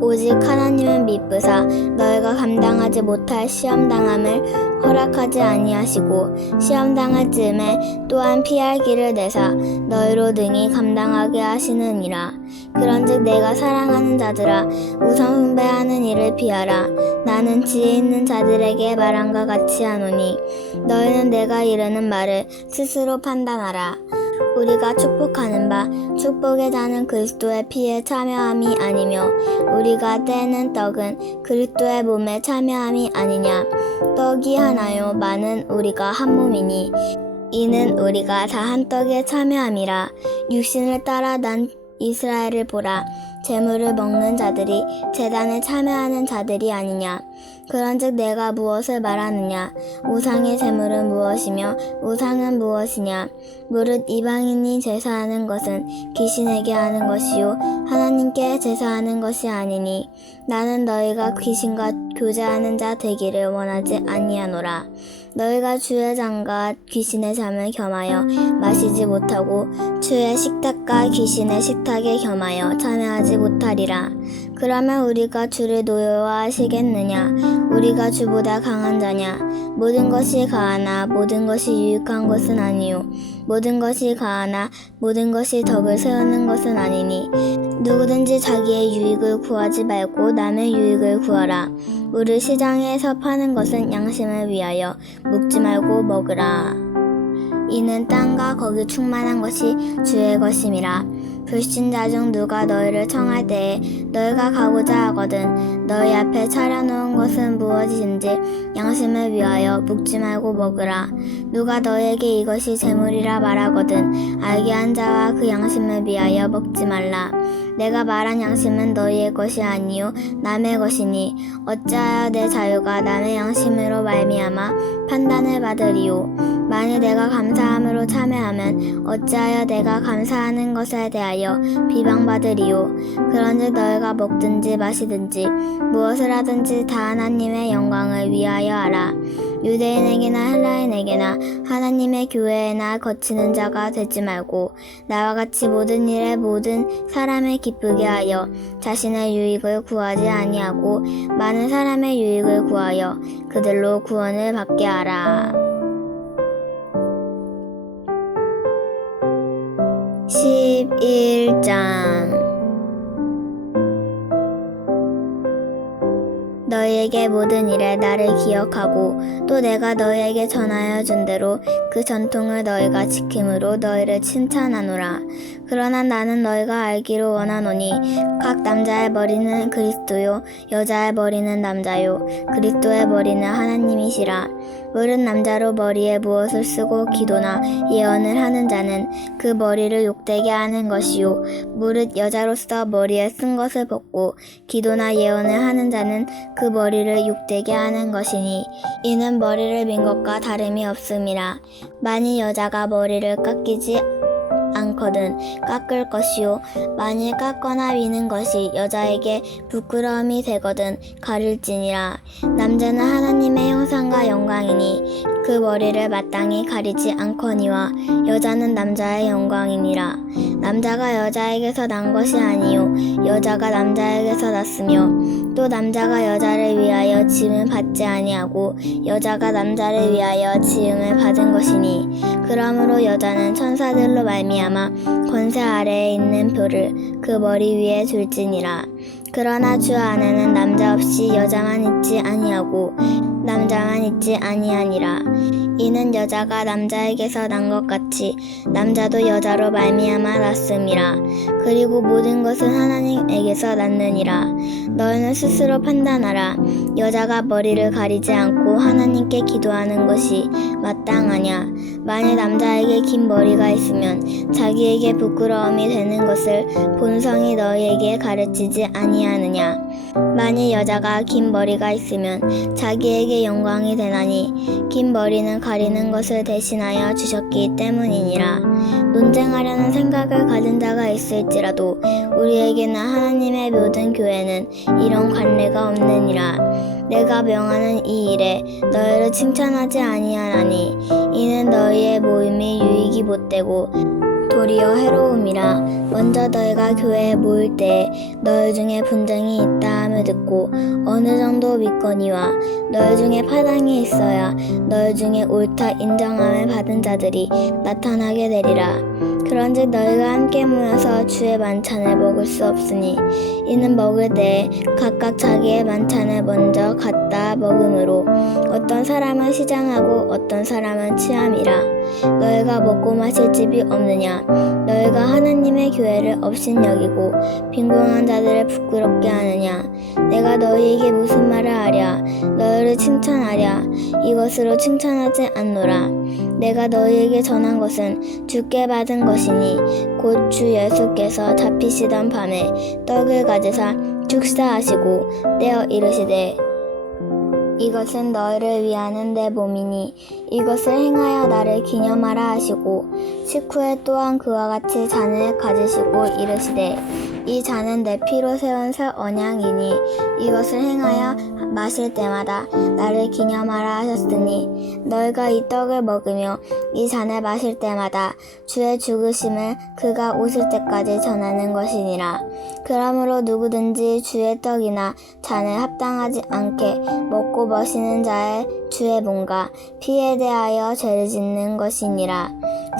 오직 하나님은 미쁘사 너희가 감당하지 못할 시험당함을 허락하지 아니하시고 시험당할 즈음에 또한 피할 길을 내사 너희로 능히 감당하게 하시느니라. 그런즉 내가 사랑하는 자들아 우상 숭배하는 일을 피하라. 나는 지혜 있는 자들에게 말함과 같이 하노니 너희는 내가 이르는 말을 스스로 판단하라. 우리가 축복하는 바 축복의 자는 그리스도의 피에 참여함이 아니며 우리가 떼는 떡은 그리스도의 몸에 참여함이 아니냐. 떡이 하나요 많은 우리가 한 몸이니 이는 우리가 다 한 떡에 참여함이라. 육신을 따라 난 이스라엘을 보라. 제물을 먹는 자들이 제단에 참여하는 자들이 아니냐. 그런즉 내가 무엇을 말하느냐. 우상의 제물은 무엇이며 우상은 무엇이냐. 무릇 이방인이 제사하는 것은 귀신에게 하는 것이요 하나님께 제사하는 것이 아니니 나는 너희가 귀신과 교제하는 자 되기를 원하지 아니하노라. 너희가 주의 잔과 귀신의 잠을 겸하여 마시지 못하고 주의 식탁과 귀신의 식탁에 겸하여 참여하지 못하리라. 그러면 우리가 주를 노여워하시겠느냐? 우리가 주보다 강한 자냐? 모든 것이 가하나 모든 것이 유익한 것은 아니요 모든 것이 가하나 모든 것이 덕을 세우는 것은 아니니 누구든지 자기의 유익을 구하지 말고 남의 유익을 구하라. 물을 시장에서 파는 것은 양심을 위하여 묵지 말고 먹으라. 이는 땅과 거기 충만한 것이 주의 것임이라. 불신자 중 누가 너희를 청할 때에 너희가 가고자 하거든 너희 앞에 차려놓은 것은 무엇이든지 양심을 위하여 묵지 말고 먹으라. 누가 너희에게 이것이 재물이라 말하거든 알게 한 자와 그 양심을 위하여 먹지 말라. 내가 말한 양심은 너희의 것이 아니요 남의 것이니 어찌하여 내 자유가 남의 양심으로 말미암아 판단을 받으리요. 만일 내가 감사함으로 참회하면 어찌하여 내가 감사하는 것에 대하여 비방받으리요. 그런즉 너희가 먹든지 마시든지 무엇을 하든지 다 하나님의 영광을 위하여 하라. 유대인에게나 헬라인에게나 하나님의 교회에나 거치는 자가 되지 말고 나와 같이 모든 일에 모든 사람을 기쁘게 하여 자신의 유익을 구하지 아니하고 많은 사람의 유익을 구하여 그들로 구원을 받게 하라. 11장 너희에게 모든 일에 나를 기억하고 또 내가 너희에게 전하여 준 대로 그 전통을 너희가 지킴으로 너희를 칭찬하노라. 그러나 나는 너희가 알기를 원하노니 각 남자의 머리는 그리스도요 여자의 머리는 남자요 그리스도의 머리는 하나님이시라. 무릇 남자로 머리에 무엇을 쓰고 기도나 예언을 하는 자는 그 머리를 욕되게 하는 것이요 무릇 여자로서 머리에 쓴 것을 벗고 기도나 예언을 하는 자는 그 머리를 욕되게 하는 것이니 이는 머리를 민 것과 다름이 없음이라. 만일 여자가 머리를 깎이지 않거든 깎을 것이요 만일 깎거나 미는 것이 여자에게 부끄러움이 되거든 가릴지니라. 남자는 하나님의 형상과 영광이니 그 머리를 마땅히 가리지 않거니와 여자는 남자의 영광이니라. 남자가 여자에게서 난 것이 아니요 여자가 남자에게서 났으며 또 남자가 여자를 위하여 지음을 받지 아니하고 여자가 남자를 위하여 지음을 받은 것이니 그러므로 여자는 천사들로 말미암아 권세 아래에 있는 표를 그 머리 위에 둘지니라. 그러나 주 안에는 남자 없이 여자만 있지 아니하고 남자만 있지 아니하니라. 이는 여자가 남자에게서 난 것 같이 남자도 여자로 말미암아 났음이라. 그리고 모든 것은 하나님에게서 났느니라. 너희는 스스로 판단하라. 여자가 머리를 가리지 않고 하나님께 기도하는 것이 마땅하냐? 만일 남자에게 긴 머리가 있으면 자기에게 부끄러움이 되는 것을 본성이 너희에게 가르치지 아니하느냐? 만일 여자가 긴 머리가 있으면 자기에게 영광이 되나니 긴 머리는 가리는 것을 대신하여 주셨기 때문이니라. 논쟁하려는 생각을 가진 자가 있을지라도 우리에게나 하나님의 모든 교회는 이런 관례가 없느니라. 내가 명하는 이 일에 너희를 칭찬하지 아니하나니 이는 너희의 모임이 유익이 못되고 도리어 해로움이라. 먼저 너희가 교회에 모일 때에 너희 중에 분쟁이 있다 함을 듣고 어느 정도 믿거니와 너희 중에 파당이 있어야 너희 중에 옳다 인정함을 받은 자들이 나타나게 되리라. 그런즉 너희가 함께 모여서 주의 만찬을 먹을 수 없으니 이는 먹을 때에 각각 자기의 만찬을 먼저 갖다 먹음으로 어떤 사람은 시장하고 어떤 사람은 취함이라. 너희가 먹고 마실 집이 없느냐? 너희가 하나님의 교회를 업신여기고 빈궁한 자들을 부끄럽게 하느냐? 내가 너희에게 무슨 말을 하랴? 너희를 칭찬하랴? 이것으로 칭찬하지 않노라. 내가 너희에게 전한 것은 주께 받은 것이니 곧 주 예수께서 잡히시던 밤에 떡을 가지사 축사하시고 떼어 이르시되 이것은 너희를 위하는 내 몸이니 이것을 행하여 나를 기념하라 하시고 식후에 또한 그와 같이 잔을 가지시고 이르시되 이 잔은 내 피로 세운 새 언약이니 이것을 행하여 마실 때마다 나를 기념하라 하셨으니 너희가 이 떡을 먹으며 이 잔을 마실 때마다 주의 죽으심을 그가 오실 때까지 전하는 것이니라. 그러므로 누구든지 주의 떡이나 잔을 합당하지 않게 먹고 마시는 자의 주의 몸과 피에 대하여 죄를 짓는 것이니라.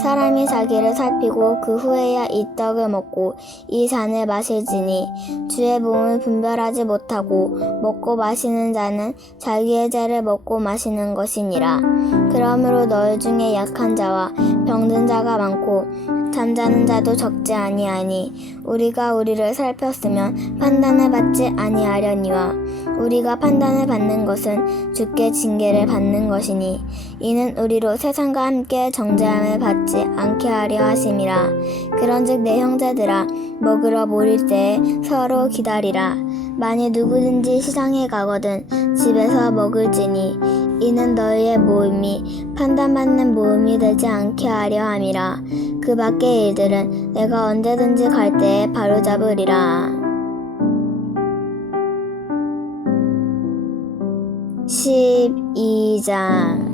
사람이 자기를 살피고 그 후에야 이 떡을 먹고 이 잔을 마실지니 주의 몸을 분별하지 못하고 먹고 마시는 자는 자기의 죄를 먹고 마시는 것이니라. 그러므로 너희 중에 약한 자와 병든 자가 많고 잠자는 자도 적지 아니하니 우리가 우리를 살폈으면 판단을 받지 아니하려니와 우리가 판단을 받는 것은 주께 징계를 받는 것이니 이는 우리로 세상과 함께 정죄함을 받지 않게 하려 하심이라. 그런즉 내 형제들아 먹으러 모일 때에 서로 기다리라. 만일 누구든지 시장에 가거든 집에서 먹을지니 이는 너희의 모임이 판단받는 모임이 되지 않게 하려 함이라. 그 밖의 일들은 내가 언제든지 갈 때에 바로잡으리라. 12장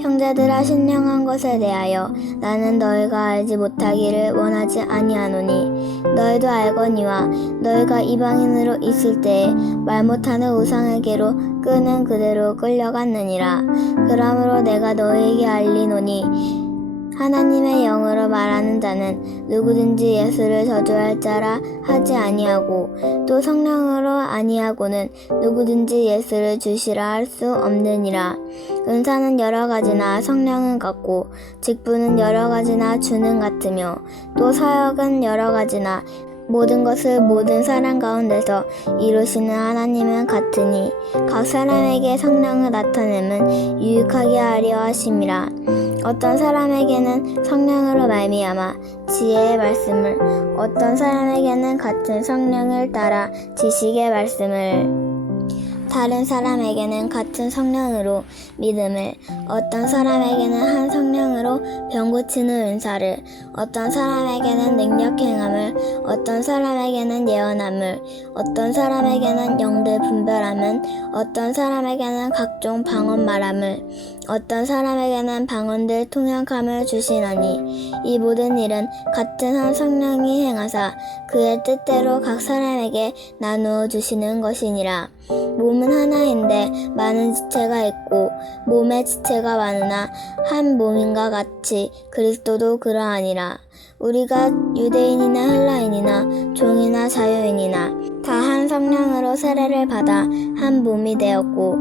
형제들아 신령한 것에 대하여 나는 너희가 알지 못하기를 원하지 아니하노니 너희도 알거니와 너희가 이방인으로 있을 때에 말 못하는 우상에게로 끄는 그대로 끌려갔느니라. 그러므로 내가 너희에게 알리노니 하나님의 영으로 말하는 자는 누구든지 예수를 저주할 자라 하지 아니하고 또 성령으로 아니하고는 누구든지 예수를 주시라 할 수 없느니라. 은사는 여러 가지나 성령은 같고 직분은 여러 가지나 주는 같으며 또 사역은 여러 가지나 모든 것을 모든 사람 가운데서 이루시는 하나님은 같으니 각 사람에게 성령을 나타내면 유익하게 하려 하심이라. 어떤 사람에게는 성령으로 말미암아 지혜의 말씀을 어떤 사람에게는 같은 성령을 따라 지식의 말씀을 다른 사람에게는 같은 성령으로 믿음을 어떤 사람에게는 한 성령으로 병 고치는 은사를 어떤 사람에게는 능력 행함을 어떤 사람에게는 예언함을 어떤 사람에게는 영들 분별함은 어떤 사람에게는 각종 방언 말함을 어떤 사람에게는 방언들 통역함을 주시나니 이 모든 일은 같은 한 성령이 행하사 그의 뜻대로 각 사람에게 나누어 주시는 것이니라. 몸은 하나인데 많은 지체가 있고 몸의 지체가 많으나 한 몸인과 같이 그리스도도 그러하니라. 우리가 유대인이나 헬라인이나 종이나 자유인이나 다 한 성령으로 세례를 받아 한 몸이 되었고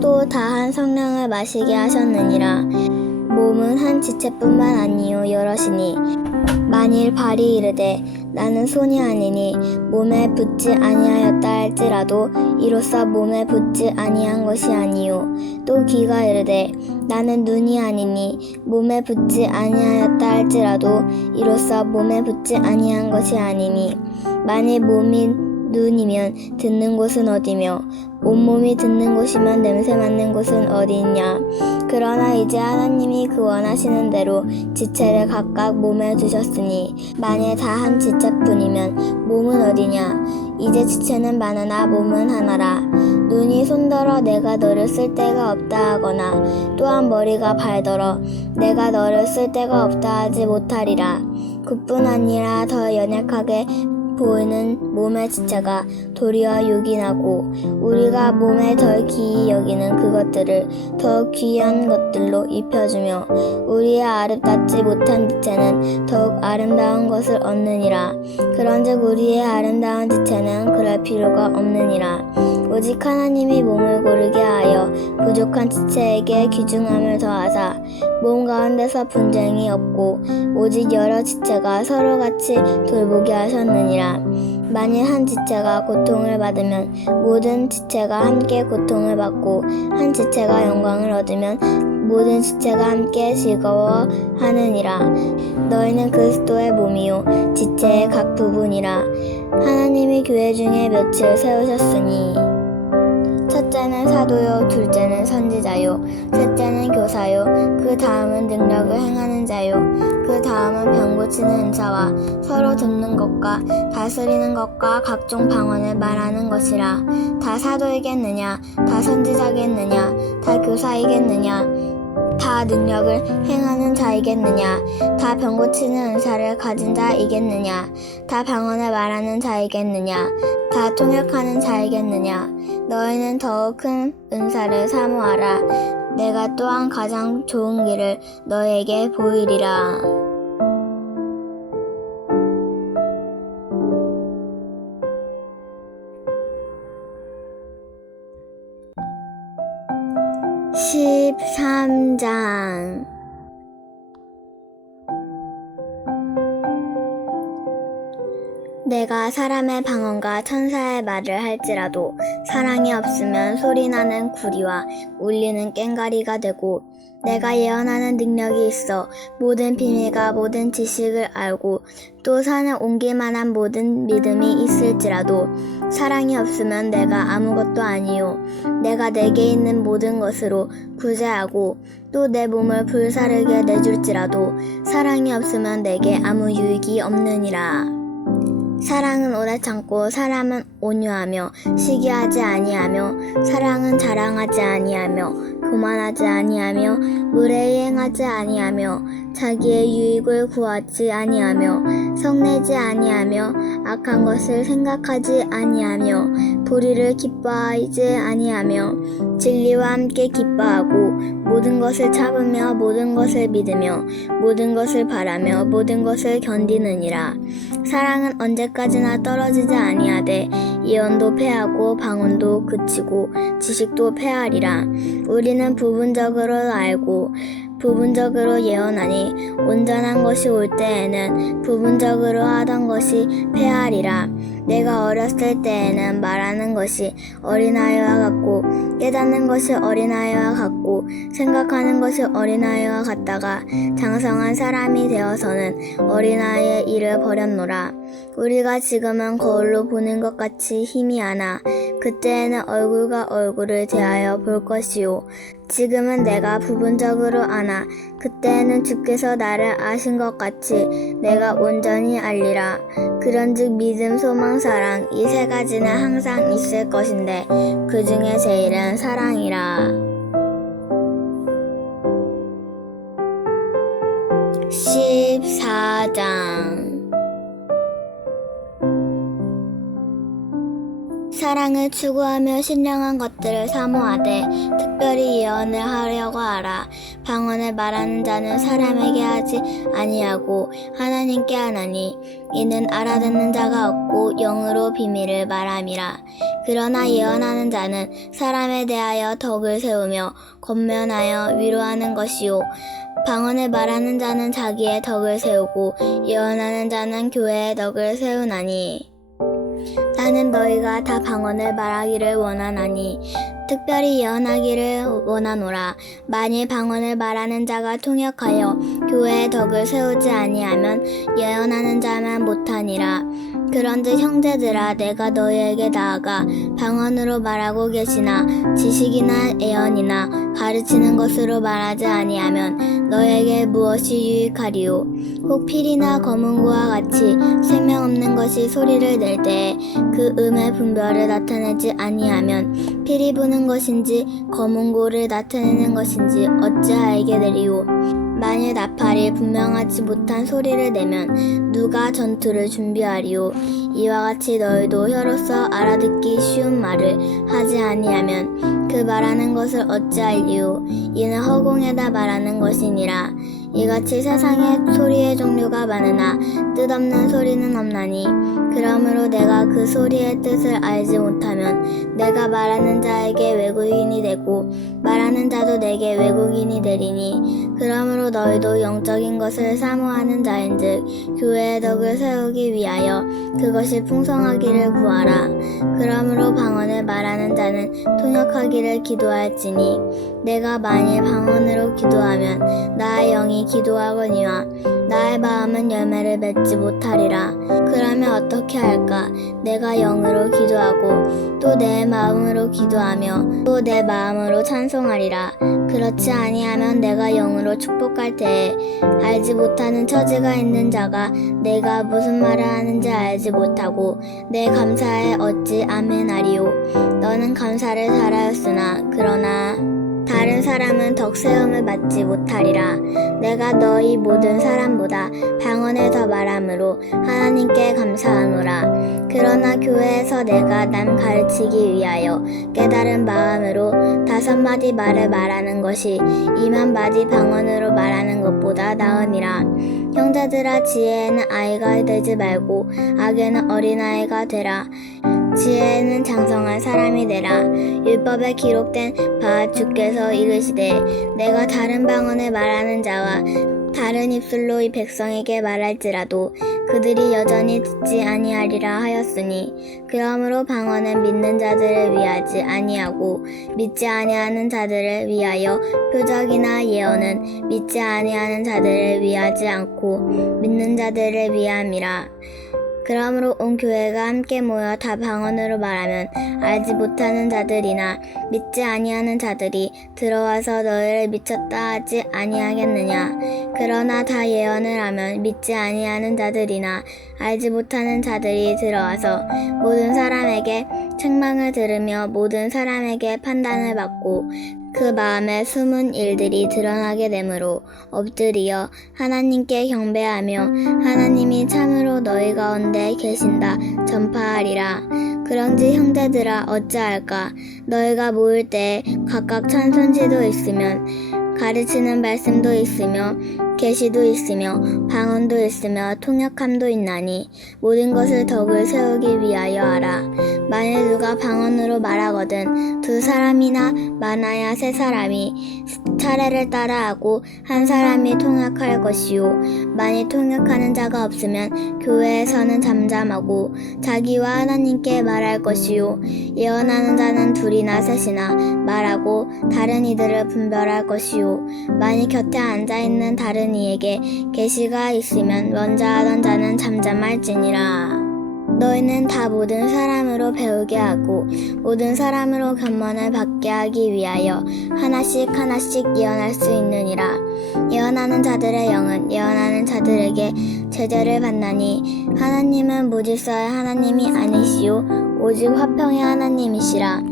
또 다 한 성령을 마시게 하셨느니라. 몸은 한 지체뿐만 아니요 여럿이니 만일 발이 이르되 나는 손이 아니니 몸에 붙지 아니하였다 할지라도 이로써 몸에 붙지 아니한 것이 아니요 또 귀가 이르되 나는 눈이 아니니 몸에 붙지 아니하였다 할지라도 이로써 몸에 붙지 아니한 것이 아니니 만일 몸이 눈이면 듣는 곳은 어디며 온몸이 듣는 곳이면 냄새 맡는 곳은 어디 있냐. 그러나 이제 하나님이 그 원하시는 대로 지체를 각각 몸에 두셨으니 만일 다 한 지체뿐이면 몸은 어디냐. 이제 지체는 많으나 몸은 하나라. 눈이 손더러 내가 너를 쓸 데가 없다 하거나 또한 머리가 발더러 내가 너를 쓸 데가 없다 하지 못하리라. 그뿐 아니라 더 연약하게 보이는 몸의 지체가 도리어 요긴하고 우리가 몸에 덜 귀히 여기는 그것들을 더 귀한 것들로 입혀주며 우리의 아름답지 못한 지체는 더욱 아름다운 것을 얻느니라. 그런즉 우리의 아름다운 지체는 그럴 필요가 없느니라. 오직 하나님이 몸을 고르게 하여 부족한 지체에게 귀중함을 더하사 몸 가운데서 분쟁이 없고 오직 여러 지체가 서로같이 돌보게 하셨느니라. 만일 한 지체가 고통을 받으면 모든 지체가 함께 고통을 받고 한 지체가 영광을 얻으면 모든 지체가 함께 즐거워하느니라. 너희는 그리스도의 몸이요 지체의 각 부분이라. 하나님이 교회 중에 묘치를 세우셨으니 첫째는 사도요, 둘째는 선지자요, 셋째는 교사요, 그 다음은 능력을 행하는 자요, 그 다음은 병 고치는 은사와 서로 돕는 것과 다스리는 것과 각종 방언을 말하는 것이라. 다 사도이겠느냐? 다 선지자겠느냐? 다 교사이겠느냐? 다 능력을 행하는 자이겠느냐? 다 병 고치는 은사를 가진 자이겠느냐? 다 방언을 말하는 자이겠느냐? 다 통역하는 자이겠느냐? 너희는 더욱 큰 은사를 사모하라. 내가 또한 가장 좋은 길을 너희에게 보이리라. (13장) 내가 사람의 방언과 천사의 말을 할지라도 사랑이 없으면 소리나는 구리와 울리는 꽹과리가 되고, 내가 예언하는 능력이 있어 모든 비밀과 모든 지식을 알고 또 산을 옮길 만한 모든 믿음이 있을지라도 사랑이 없으면 내가 아무것도 아니요, 내가 내게 있는 모든 것으로 구제하고 또 내 몸을 불사르게 내줄지라도 사랑이 없으면 내게 아무 유익이 없느니라. 사랑은 오래 참고 사람은 온유하며 시기하지 아니하며, 사랑은 자랑하지 아니하며 교만하지 아니하며 무례히 행하지 아니하며 자기의 유익을 구하지 아니하며 성내지 아니하며 악한 것을 생각하지 아니하며 불의를 기뻐하지 아니하며 진리와 함께 기뻐하고 모든 것을 참으며 모든 것을 믿으며 모든 것을 바라며 모든 것을 견디느니라. 사랑은 언제까지나 떨어지지 아니하되 예언도 패하고 방언도 그치고 지식도 패하리라. 우리는 부분적으로 알고 부분적으로 예언하니 온전한 것이 올 때에는 부분적으로 하던 것이 패하리라. 내가 어렸을 때에는 말하는 것이 어린아이와 같고 깨닫는 것이 어린아이와 같고 생각하는 것이 어린아이와 같다가 장성한 사람이 되어서는 어린아이의 일을 버렸노라. 우리가 지금은 거울로 보는 것 같이 희미하나 그때에는 얼굴과 얼굴을 대하여 볼 것이요, 지금은 내가 부분적으로 아나 그때에는 주께서 나를 아신 것 같이 내가 온전히 알리라. 그런즉 믿음, 소망, 사랑 이 세 가지는 항상 있을 것인데 그 중에 제일은 사랑이라. 14장 사랑을 추구하며 신령한 것들을 사모하되 특별히 예언을 하려고 하라. 방언을 말하는 자는 사람에게 하지 아니하고 하나님께 하나니 이는 알아듣는 자가 없고 영으로 비밀을 말함이라. 그러나 예언하는 자는 사람에 대하여 덕을 세우며 권면하여 위로하는 것이요, 방언을 말하는 자는 자기의 덕을 세우고 예언하는 자는 교회의 덕을 세우나니. 나는 너희가 다 방언을 말하기를 원하나니 특별히 예언하기를 원하노라. 만일 방언을 말하는 자가 통역하여 교회의 덕을 세우지 아니하면 예언하는 자만 못하니라. 그런즉 형제들아, 내가 너희에게 나아가 방언으로 말하고 계시나 지식이나 예언이나 가르치는 것으로 말하지 아니하면 너희에게 무엇이 유익하리요? 혹 필이나 검은고와 같이 생명 없는 것이 소리를 낼 때에 그 음의 분별을 나타내지 아니하면 필이 부는 것인지 검은고를 나타내는 것인지 어찌 알게 되리요? 만일 나팔이 분명하지 못한 소리를 내면 누가 전투를 준비하리요? 이와 같이 너희도 혀로서 알아듣기 쉬운 말을 하지 아니하면 그 말하는 것을 어찌 알리요? 이는 허공에다 말하는 것이니라. 이같이 세상에 소리의 종류가 많으나 뜻없는 소리는 없나니, 그러므로 내가 그 소리의 뜻을 알지 못하면 내가 말하는 자에게 외국인이 되고 말하는 자도 내게 외국인이 되리니. 그러므로 너희도 영적인 것을 사모하는 자인즉 교회의 덕을 세우기 위하여 그것이 풍성하기를 구하라. 그러므로 방언을 말하는 자는 통역하기를 기도할지니, 내가 만일 방언으로 기도하면 나의 영이 기도하거니와 나의 마음은 열매를 맺지 못하리라. 그러면 어떻게 할까? 내가 영으로 기도하고 또 내 마음으로 기도하며 또 내 마음으로 찬송하리라. 그렇지 아니하면 내가 영으로 축복할 때에 알지 못하는 처지가 있는 자가 내가 무슨 말을 하는지 알지 못하고 내 감사에 어찌 아멘하리요. 너는 감사를 잘하였으나 그러나 다른 사람은 덕세움을 받지 못하리라. 내가 너희 모든 사람보다 방언을 더 말함으로 하나님께 감사하노라. 그러나 교회에서 내가 남 가르치기 위하여 깨달은 마음으로 5마디 말을 말하는 것이 2만 마디 방언으로 말하는 것보다 나으니라. 형제들아, 지혜에는 아이가 되지 말고 악에는 어린아이가 되라. 지혜는 장성한 사람이 되라. 율법에 기록된 바 주께서 이르시되 내가 다른 방언을 말하는 자와 다른 입술로 이 백성에게 말할지라도 그들이 여전히 듣지 아니하리라 하였으니 그러므로 방언은 믿는 자들을 위하지 아니하고 믿지 아니하는 자들을 위하여 표적이나 예언은 믿지 아니하는 자들을 위하지 않고 믿는 자들을 위함이라. 그러므로 온 교회가 함께 모여 다 방언으로 말하면 알지 못하는 자들이나 믿지 아니하는 자들이 들어와서 너희를 미쳤다 하지 아니하겠느냐. 그러나 다 예언을 하면 믿지 아니하는 자들이나 알지 못하는 자들이 들어와서 모든 사람에게 책망을 들으며 모든 사람에게 판단을 받고 그 마음에 숨은 일들이 드러나게 되므로 엎드리어 하나님께 경배하며 하나님이 참으로 너희 가운데 계신다 전파하리라. 그런지 형제들아, 어찌할까? 너희가 모일 때에 각각 찬송시도 있으면 가르치는 말씀도 있으며 계시도 있으며 방언도 있으며 통역함도 있나니 모든 것을 덕을 세우기 위하여 하라. 만일 누가 방언으로 말하거든 2사람이나 많아야 3사람이 차례를 따라하고 한 사람이 통역할 것이요. 만일 통역하는 자가 없으면 교회에서는 잠잠하고 자기와 하나님께 말할 것이요. 예언하는 자는 2이나 3이나 말하고 다른 이들을 분별할 것이요. 만일 곁에 앉아있는 다른 이에게 계시가 있으면 먼저 하던 자는 잠잠할지니라. 너희는 다 모든 사람으로 배우게 하고 모든 사람으로 견문을 받게 하기 위하여 하나씩 예언할 수 있느니라. 예언하는 자들의 영은 예언하는 자들에게 제재를 받나니 하나님은 무질서의 하나님이 아니시오 오직 화평의 하나님이시라.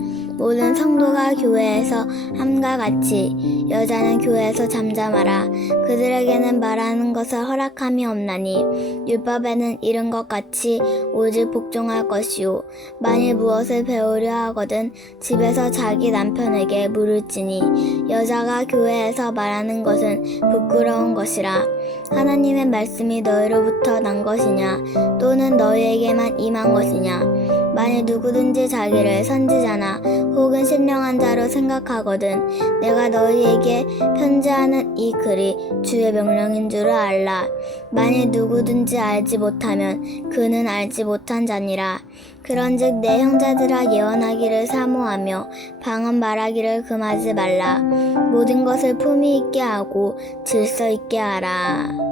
모든 성도가 교회에서 함과 같이 여자는 교회에서 잠잠하라. 그들에게는 말하는 것을 허락함이 없나니 율법에는 이른 것 같이 오직 복종할 것이요. 만일 무엇을 배우려 하거든 집에서 자기 남편에게 물을지니 여자가 교회에서 말하는 것은 부끄러운 것이라. 하나님의 말씀이 너희로부터 난 것이냐 또는 너희에게만 임한 것이냐. 만일 누구든지 자기를 선지자나 혹은 신령한 자로 생각하거든 내가 너희에게 편지하는 이 글이 주의 명령인 줄을 알라. 만일 누구든지 알지 못하면 그는 알지 못한 자니라. 그런즉 내 형제들아, 예언하기를 사모하며 방언 말하기를 금하지 말라. 모든 것을 품위 있게 하고 질서 있게 하라.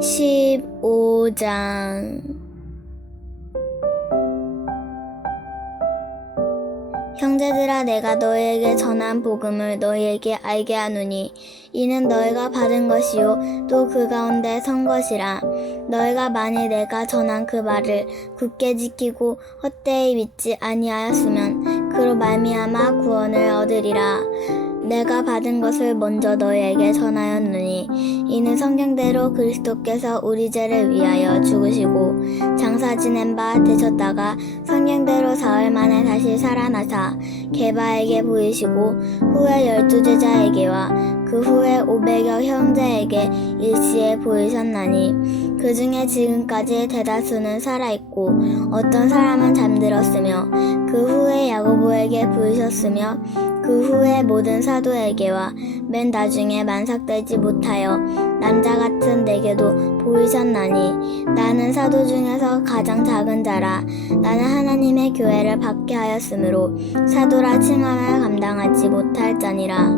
15장 형제들아, 내가 너희에게 전한 복음을 너희에게 알게 하노니 이는 너희가 받은 것이요 또 그 가운데 선 것이라. 너희가 만일 내가 전한 그 말을 굳게 지키고 헛되이 믿지 아니하였으면 그로 말미암아 구원을 얻으리라. 내가 받은 것을 먼저 너희에게 전하였느니 이는 성경대로 그리스도께서 우리 죄를 위하여 죽으시고 장사 지낸 바 되셨다가 성경대로 사흘 만에 다시 살아나사 게바에게 보이시고 후에 12제자에게와 그 후에 500여 형제에게 일시에 보이셨나니 그 중에 지금까지 대다수는 살아있고 어떤 사람은 잠들었으며 그 후에 야고보에게 보이셨으며 그 후에 모든 사도에게와 맨 나중에 만삭되지 못하여 남자 같은 내게도 보이셨나니 나는 사도 중에서 가장 작은 자라. 나는 하나님의 교회를 받게 하였으므로 사도라 칭함을 감당하지 못할 자니라.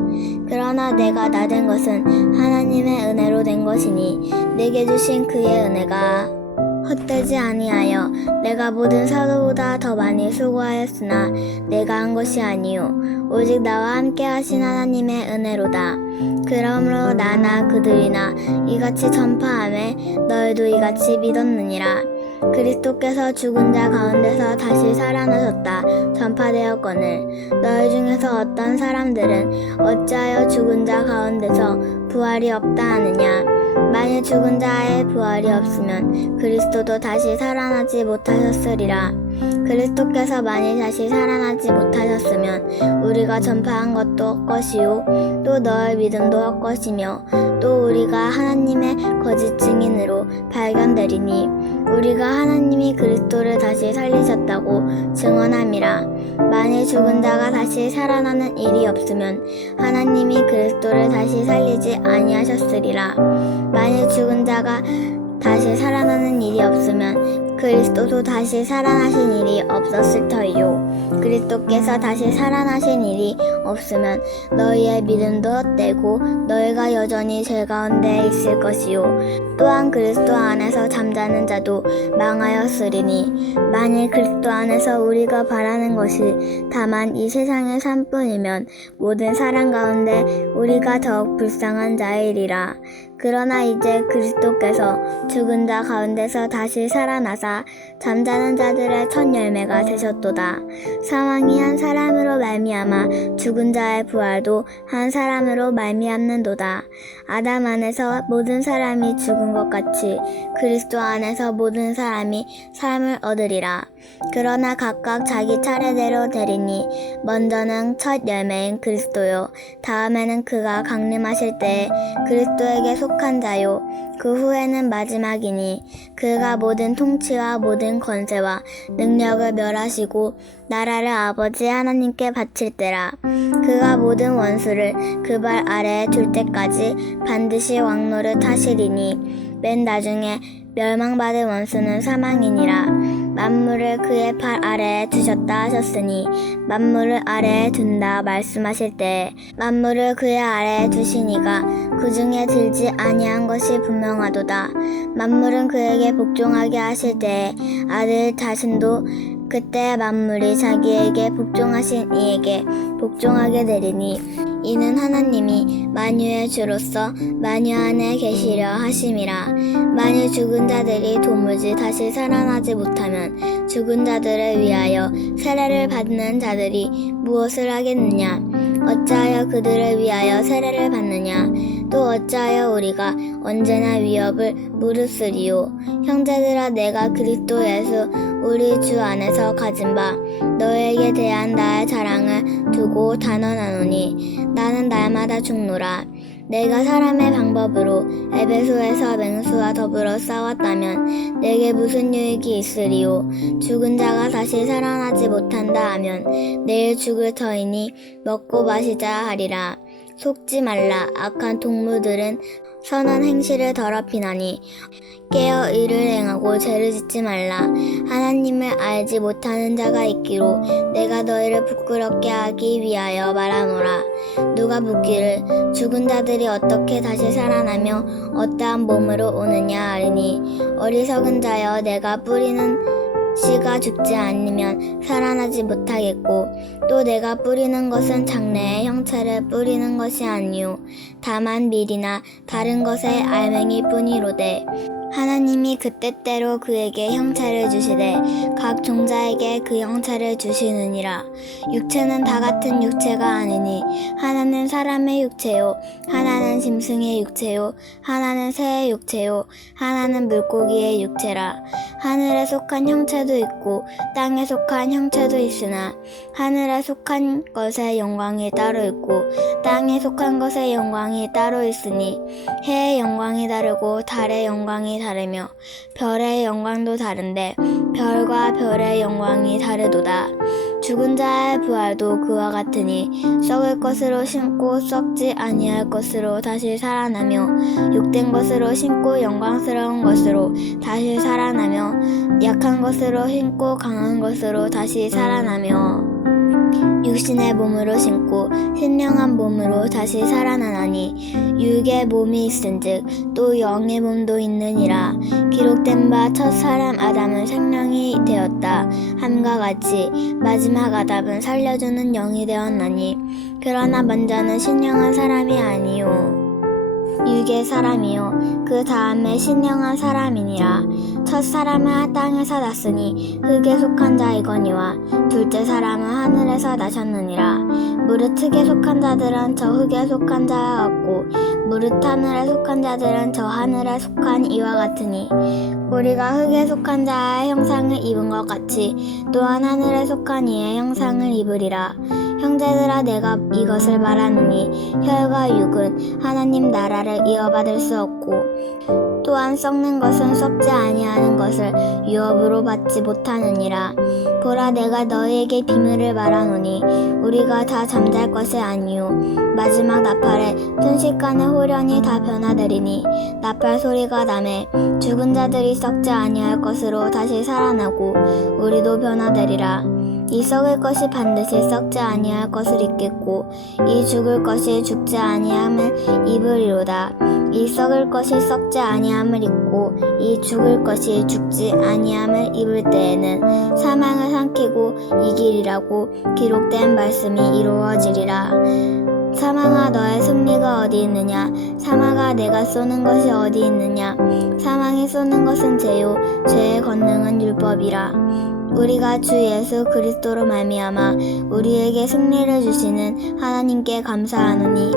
그러나 내가 나된 것은 하나님의 은혜로 된 것이니 내게 주신 그의 은혜가 헛되지 아니하여 내가 모든 사도보다 더 많이 수고하였으나 내가 한 것이 아니요 오직 나와 함께 하신 하나님의 은혜로다. 그러므로 나나 그들이나 이같이 전파하매 너희도 이같이 믿었느니라. 그리스도께서 죽은 자 가운데서 다시 살아나셨다 전파되었거늘 너희 중에서 어떤 사람들은 어찌하여 죽은 자 가운데서 부활이 없다 하느냐. 만일 죽은 자의 부활이 없으면 그리스도도 다시 살아나지 못하셨으리라. 그리스도께서 만일 다시 살아나지 못하셨으면 우리가 전파한 것도 헛것이요 또 너의 믿음도 헛것이며 또 우리가 하나님의 거짓 증인으로 발견되리니 우리가 하나님이 그리스도를 다시 살리셨다고 증언함이라. 만일 죽은 자가 다시 살아나는 일이 없으면 하나님이 그리스도를 다시 살리지 아니하셨으리라. 만일 죽은 자가 다시 살아나는 일이 없으면 그리스도도 다시 살아나신 일이 없었을 터이요. 그리스도께서 다시 살아나신 일이 없으면 너희의 믿음도 헛되고 너희가 여전히 죄 가운데 있을 것이요. 또한 그리스도 안에서 잠자는 자도 망하였으리니 만일 그리스도 안에서 우리가 바라는 것이 다만 이 세상의 삶뿐이면 모든 사람 가운데 우리가 더욱 불쌍한 자이리라. 그러나 이제 그리스도께서 죽은 자 가운데서 다시 살아나사 잠자는 자들의 첫 열매가 되셨도다. 사망이 한 사람으로 말미암아 죽은 자의 부활도 한 사람으로 말미암는도다. 아담 안에서 모든 사람이 죽은 것 같이 그리스도 안에서 모든 사람이 삶을 얻으리라. 그러나 각각 자기 차례대로 되리니 먼저는 첫 열매인 그리스도요 다음에는 그가 강림하실 때에 그리스도에게 속한 자요 그 후에는 마지막이니 그가 모든 통치와 모든 권세와 능력을 멸하시고 나라를 아버지 하나님께 바칠 때라. 그가 모든 원수를 그 발 아래에 둘 때까지 반드시 왕노를 하시리니 맨 나중에 멸망받을 원수는 사망이니라. 만물을 그의 팔 아래에 두셨다 하셨으니 만물을 아래에 둔다 말씀하실 때 만물을 그의 아래에 두시니가 그 중에 들지 아니한 것이 분명하도다. 만물은 그에게 복종하게 하실 때에 아들 자신도 그때 만물이 자기에게 복종하신 이에게 복종하게 되리니 이는 하나님이 만유의 주로서 만유 안에 계시려 하심이라. 만일 죽은 자들이 도무지 다시 살아나지 못하면 죽은 자들을 위하여 세례를 받는 자들이 무엇을 하겠느냐. 어찌하여 그들을 위하여 세례를 받느냐. 또 어찌하여 우리가 언제나 위협을 무릅쓰리요. 형제들아 내가 그리스도 예수 우리 주 안에서 가진 바 너에게 대한 나의 자랑을 두고 단언하노니 나는 날마다 죽노라. 내가 사람의 방법으로 에베소에서 맹수와 더불어 싸웠다면 내게 무슨 유익이 있으리요. 죽은 자가 다시 살아나지 못한다 하면 내일 죽을 터이니 먹고 마시자 하리라. 속지 말라. 악한 동물들은 선한 행실을 더럽히나니 깨어 의를 행하고 죄를 짓지 말라. 하나님을 알지 못하는 자가 있기로 내가 너희를 부끄럽게 하기 위하여 말하노라. 누가 묻기를 죽은 자들이 어떻게 다시 살아나며 어떠한 몸으로 오느냐 하리니 어리석은 자여 내가 뿌리는 씨가 죽지 않으면 살아나지 못하겠고 또 내가 뿌리는 것은 장래의 형체를 뿌리는 것이 아니요 다만 밀이나 다른 것의 알맹이 뿐이로되 하나님이 그 때때로 그에게 형체를 주시되 각 종자에게 그 형체를 주시느니라. 육체는 다 같은 육체가 아니니 하나는 사람의 육체요 하나는 짐승의 육체요 하나는 새의 육체요 하나는 물고기의 육체라. 하늘에 속한 형체도 있고 땅에 속한 형체도 있으나 하늘에 속한 것의 영광이 따로 있고 땅에 속한 것의 영광이 따로 있으니 해의 영광이 다르고 달의 영광이 다르며 별의 영광도 다른데 별과 별의 영광이 다르도다. 죽은 자의 부활도 그와 같으니 썩을 것으로 심고 썩지 아니할 것으로 다시 살아나며 욕된 것으로 심고 영광스러운 것으로 다시 살아나며 약한 것으로 심고 강한 것으로 다시 살아나며 육신의 몸으로 심고 신령한 몸으로 다시 살아나나니 육의 몸이 있은즉 또 영의 몸도 있느니라. 기록된 바 첫 사람 아담은 생명이 되었다 함과 같이 마지막 아담은 살려주는 영이 되었나니 그러나 먼저는 신령한 사람이 아니요 육의 사람이요 그 다음에 신령한 사람이니라. 첫 사람은 땅에서 났으니 흙에 속한 자이거니와 둘째 사람은 하늘에서 나셨느니라. 무릇 흙에 속한 자들은 저 흙에 속한 자와 같고 무릇 하늘에 속한 자들은 저 하늘에 속한 이와 같으니 우리가 흙에 속한 자의 형상을 입은 것 같이 또한 하늘에 속한 이의 형상을 입으리라. 형제들아 내가 이것을 말하노니 혈과 육은 하나님 나라를 이어받을 수 없고 또한 썩는 것은 썩지 아니하는 것을 유업으로 받지 못하느니라. 보라 내가 너희에게 비밀을 말하노니 우리가 다 잠잘 것이 아니요 마지막 나팔에 순식간에 호련히 다 변화되리니 나팔 소리가 나매 죽은 자들이 썩지 아니할 것으로 다시 살아나고 우리도 변화되리라. 이 썩을 것이 반드시 썩지 아니할 것을 입겠고 이 죽을 것이 죽지 아니함을 입으리로다. 이 썩을 것이 썩지 아니함을 입고 이 죽을 것이 죽지 아니함을 입을 때에는 사망을 삼키고 이기리라고 기록된 말씀이 이루어지리라. 사망아 너의 승리가 어디 있느냐? 사망아 내가 쏘는 것이 어디 있느냐? 사망이 쏘는 것은 죄요 죄의 권능은 율법이라. 우리가 주 예수 그리스도로 말미암아 우리에게 승리를 주시는 하나님께 감사하노니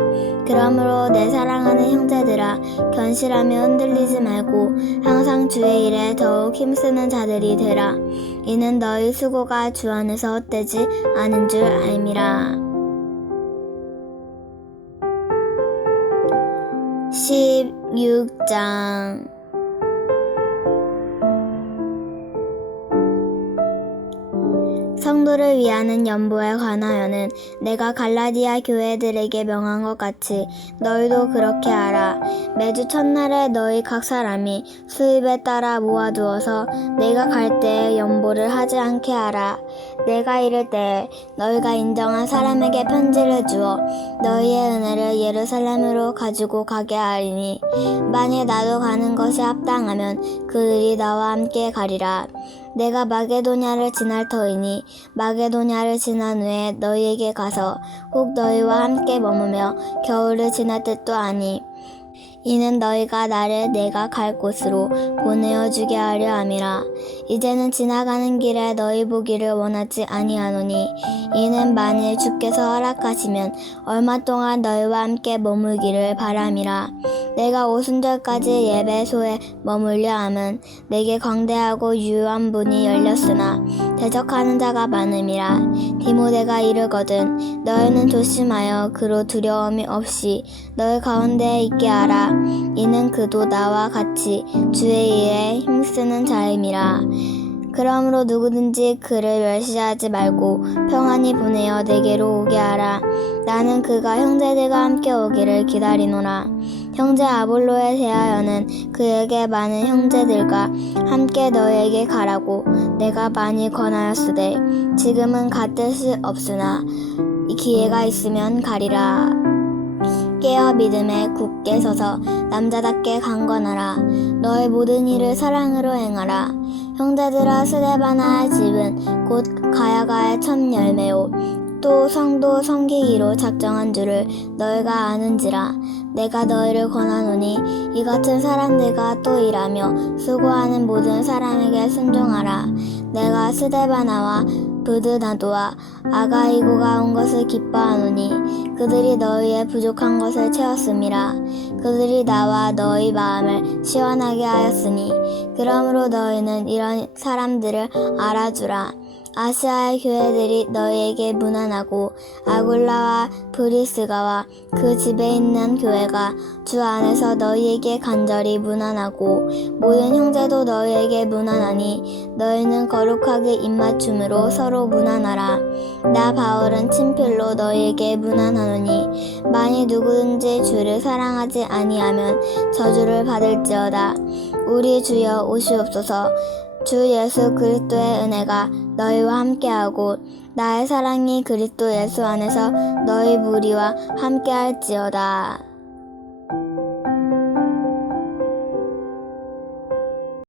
그러므로 내 사랑하는 형제들아 견실하며 흔들리지 말고 항상 주의 일에 더욱 힘쓰는 자들이 되라. 이는 너희 수고가 주 안에서 헛되지 않은 줄 알미라. 16장 성도를 위하는 연보에 관하여는 내가 갈라디아 교회들에게 명한 것 같이 너희도 그렇게 하라. 매주 첫날에 너희 각 사람이 수입에 따라 모아두어서 내가 갈 때에 연보를 하지 않게 하라. 내가 이를 때에 너희가 인정한 사람에게 편지를 주어 너희의 은혜를 예루살렘으로 가지고 가게 하리니 만일 나도 가는 것이 합당하면 그들이 나와 함께 가리라. 내가 마게도냐를 지날 터이니 마게도냐를 지난 후에 너희에게 가서 혹 너희와 함께 머무며 겨울을 지날 듯도 아니 이는 너희가 나를 내가 갈 곳으로 보내어 주게 하려 함이라. 이제는 지나가는 길에 너희 보기를 원하지 아니하노니 이는 만일 주께서 허락하시면 얼마 동안 너희와 함께 머물기를 바람이라. 내가 오순절까지 예배소에 머물려 함은 내게 광대하고 유효한 문이 열렸으나 대적하는 자가 많음이라. 디모데가 이르거든 너희는 조심하여 그로 두려움이 없이 너희 가운데에 있게 하라. 이는 그도 나와 같이 주의 일에 힘쓰는 자임이라. 그러므로 누구든지 그를 멸시하지 말고 평안히 보내어 내게로 오게 하라. 나는 그가 형제들과 함께 오기를 기다리노라. 형제 아볼로에 대하여는 그에게 많은 형제들과 함께 너에게 가라고 내가 많이 권하였으되 지금은 갈 뜻이 없으나 기회가 있으면 가리라. 깨어 믿음에 굳게 서서 남자답게 강건하라. 너의 모든 일을 사랑으로 행하라. 형제들아 스데바나의 집은 곧 가야가의 첫 열매요 또 성도 섬기기로 작정한 줄을 너희가 아는지라. 내가 너희를 권하노니 이 같은 사람들과 또 일하며 수고하는 모든 사람에게 순종하라. 내가 스데바나와 브드나도와 아가이고가 온 것을 기뻐하노니 그들이 너희의 부족한 것을 채웠음이라. 그들이 나와 너희 마음을 시원하게 하였으니 그러므로 너희는 이런 사람들을 알아주라. 아시아의 교회들이 너희에게 문안하고 아굴라와 브리스가와 그 집에 있는 교회가 주 안에서 너희에게 간절히 문안하고 모든 형제도 너희에게 문안하니 너희는 거룩하게 입맞춤으로 서로 문안하라. 나 바울은 친필로 너희에게 문안하노니 만일 누구든지 주를 사랑하지 아니하면 저주를 받을지어다. 우리 주여 오시옵소서. 주 예수 그리스도의 은혜가 너희와 함께하고 나의 사랑이 그리스도 예수 안에서 너희 무리와 함께할지어다.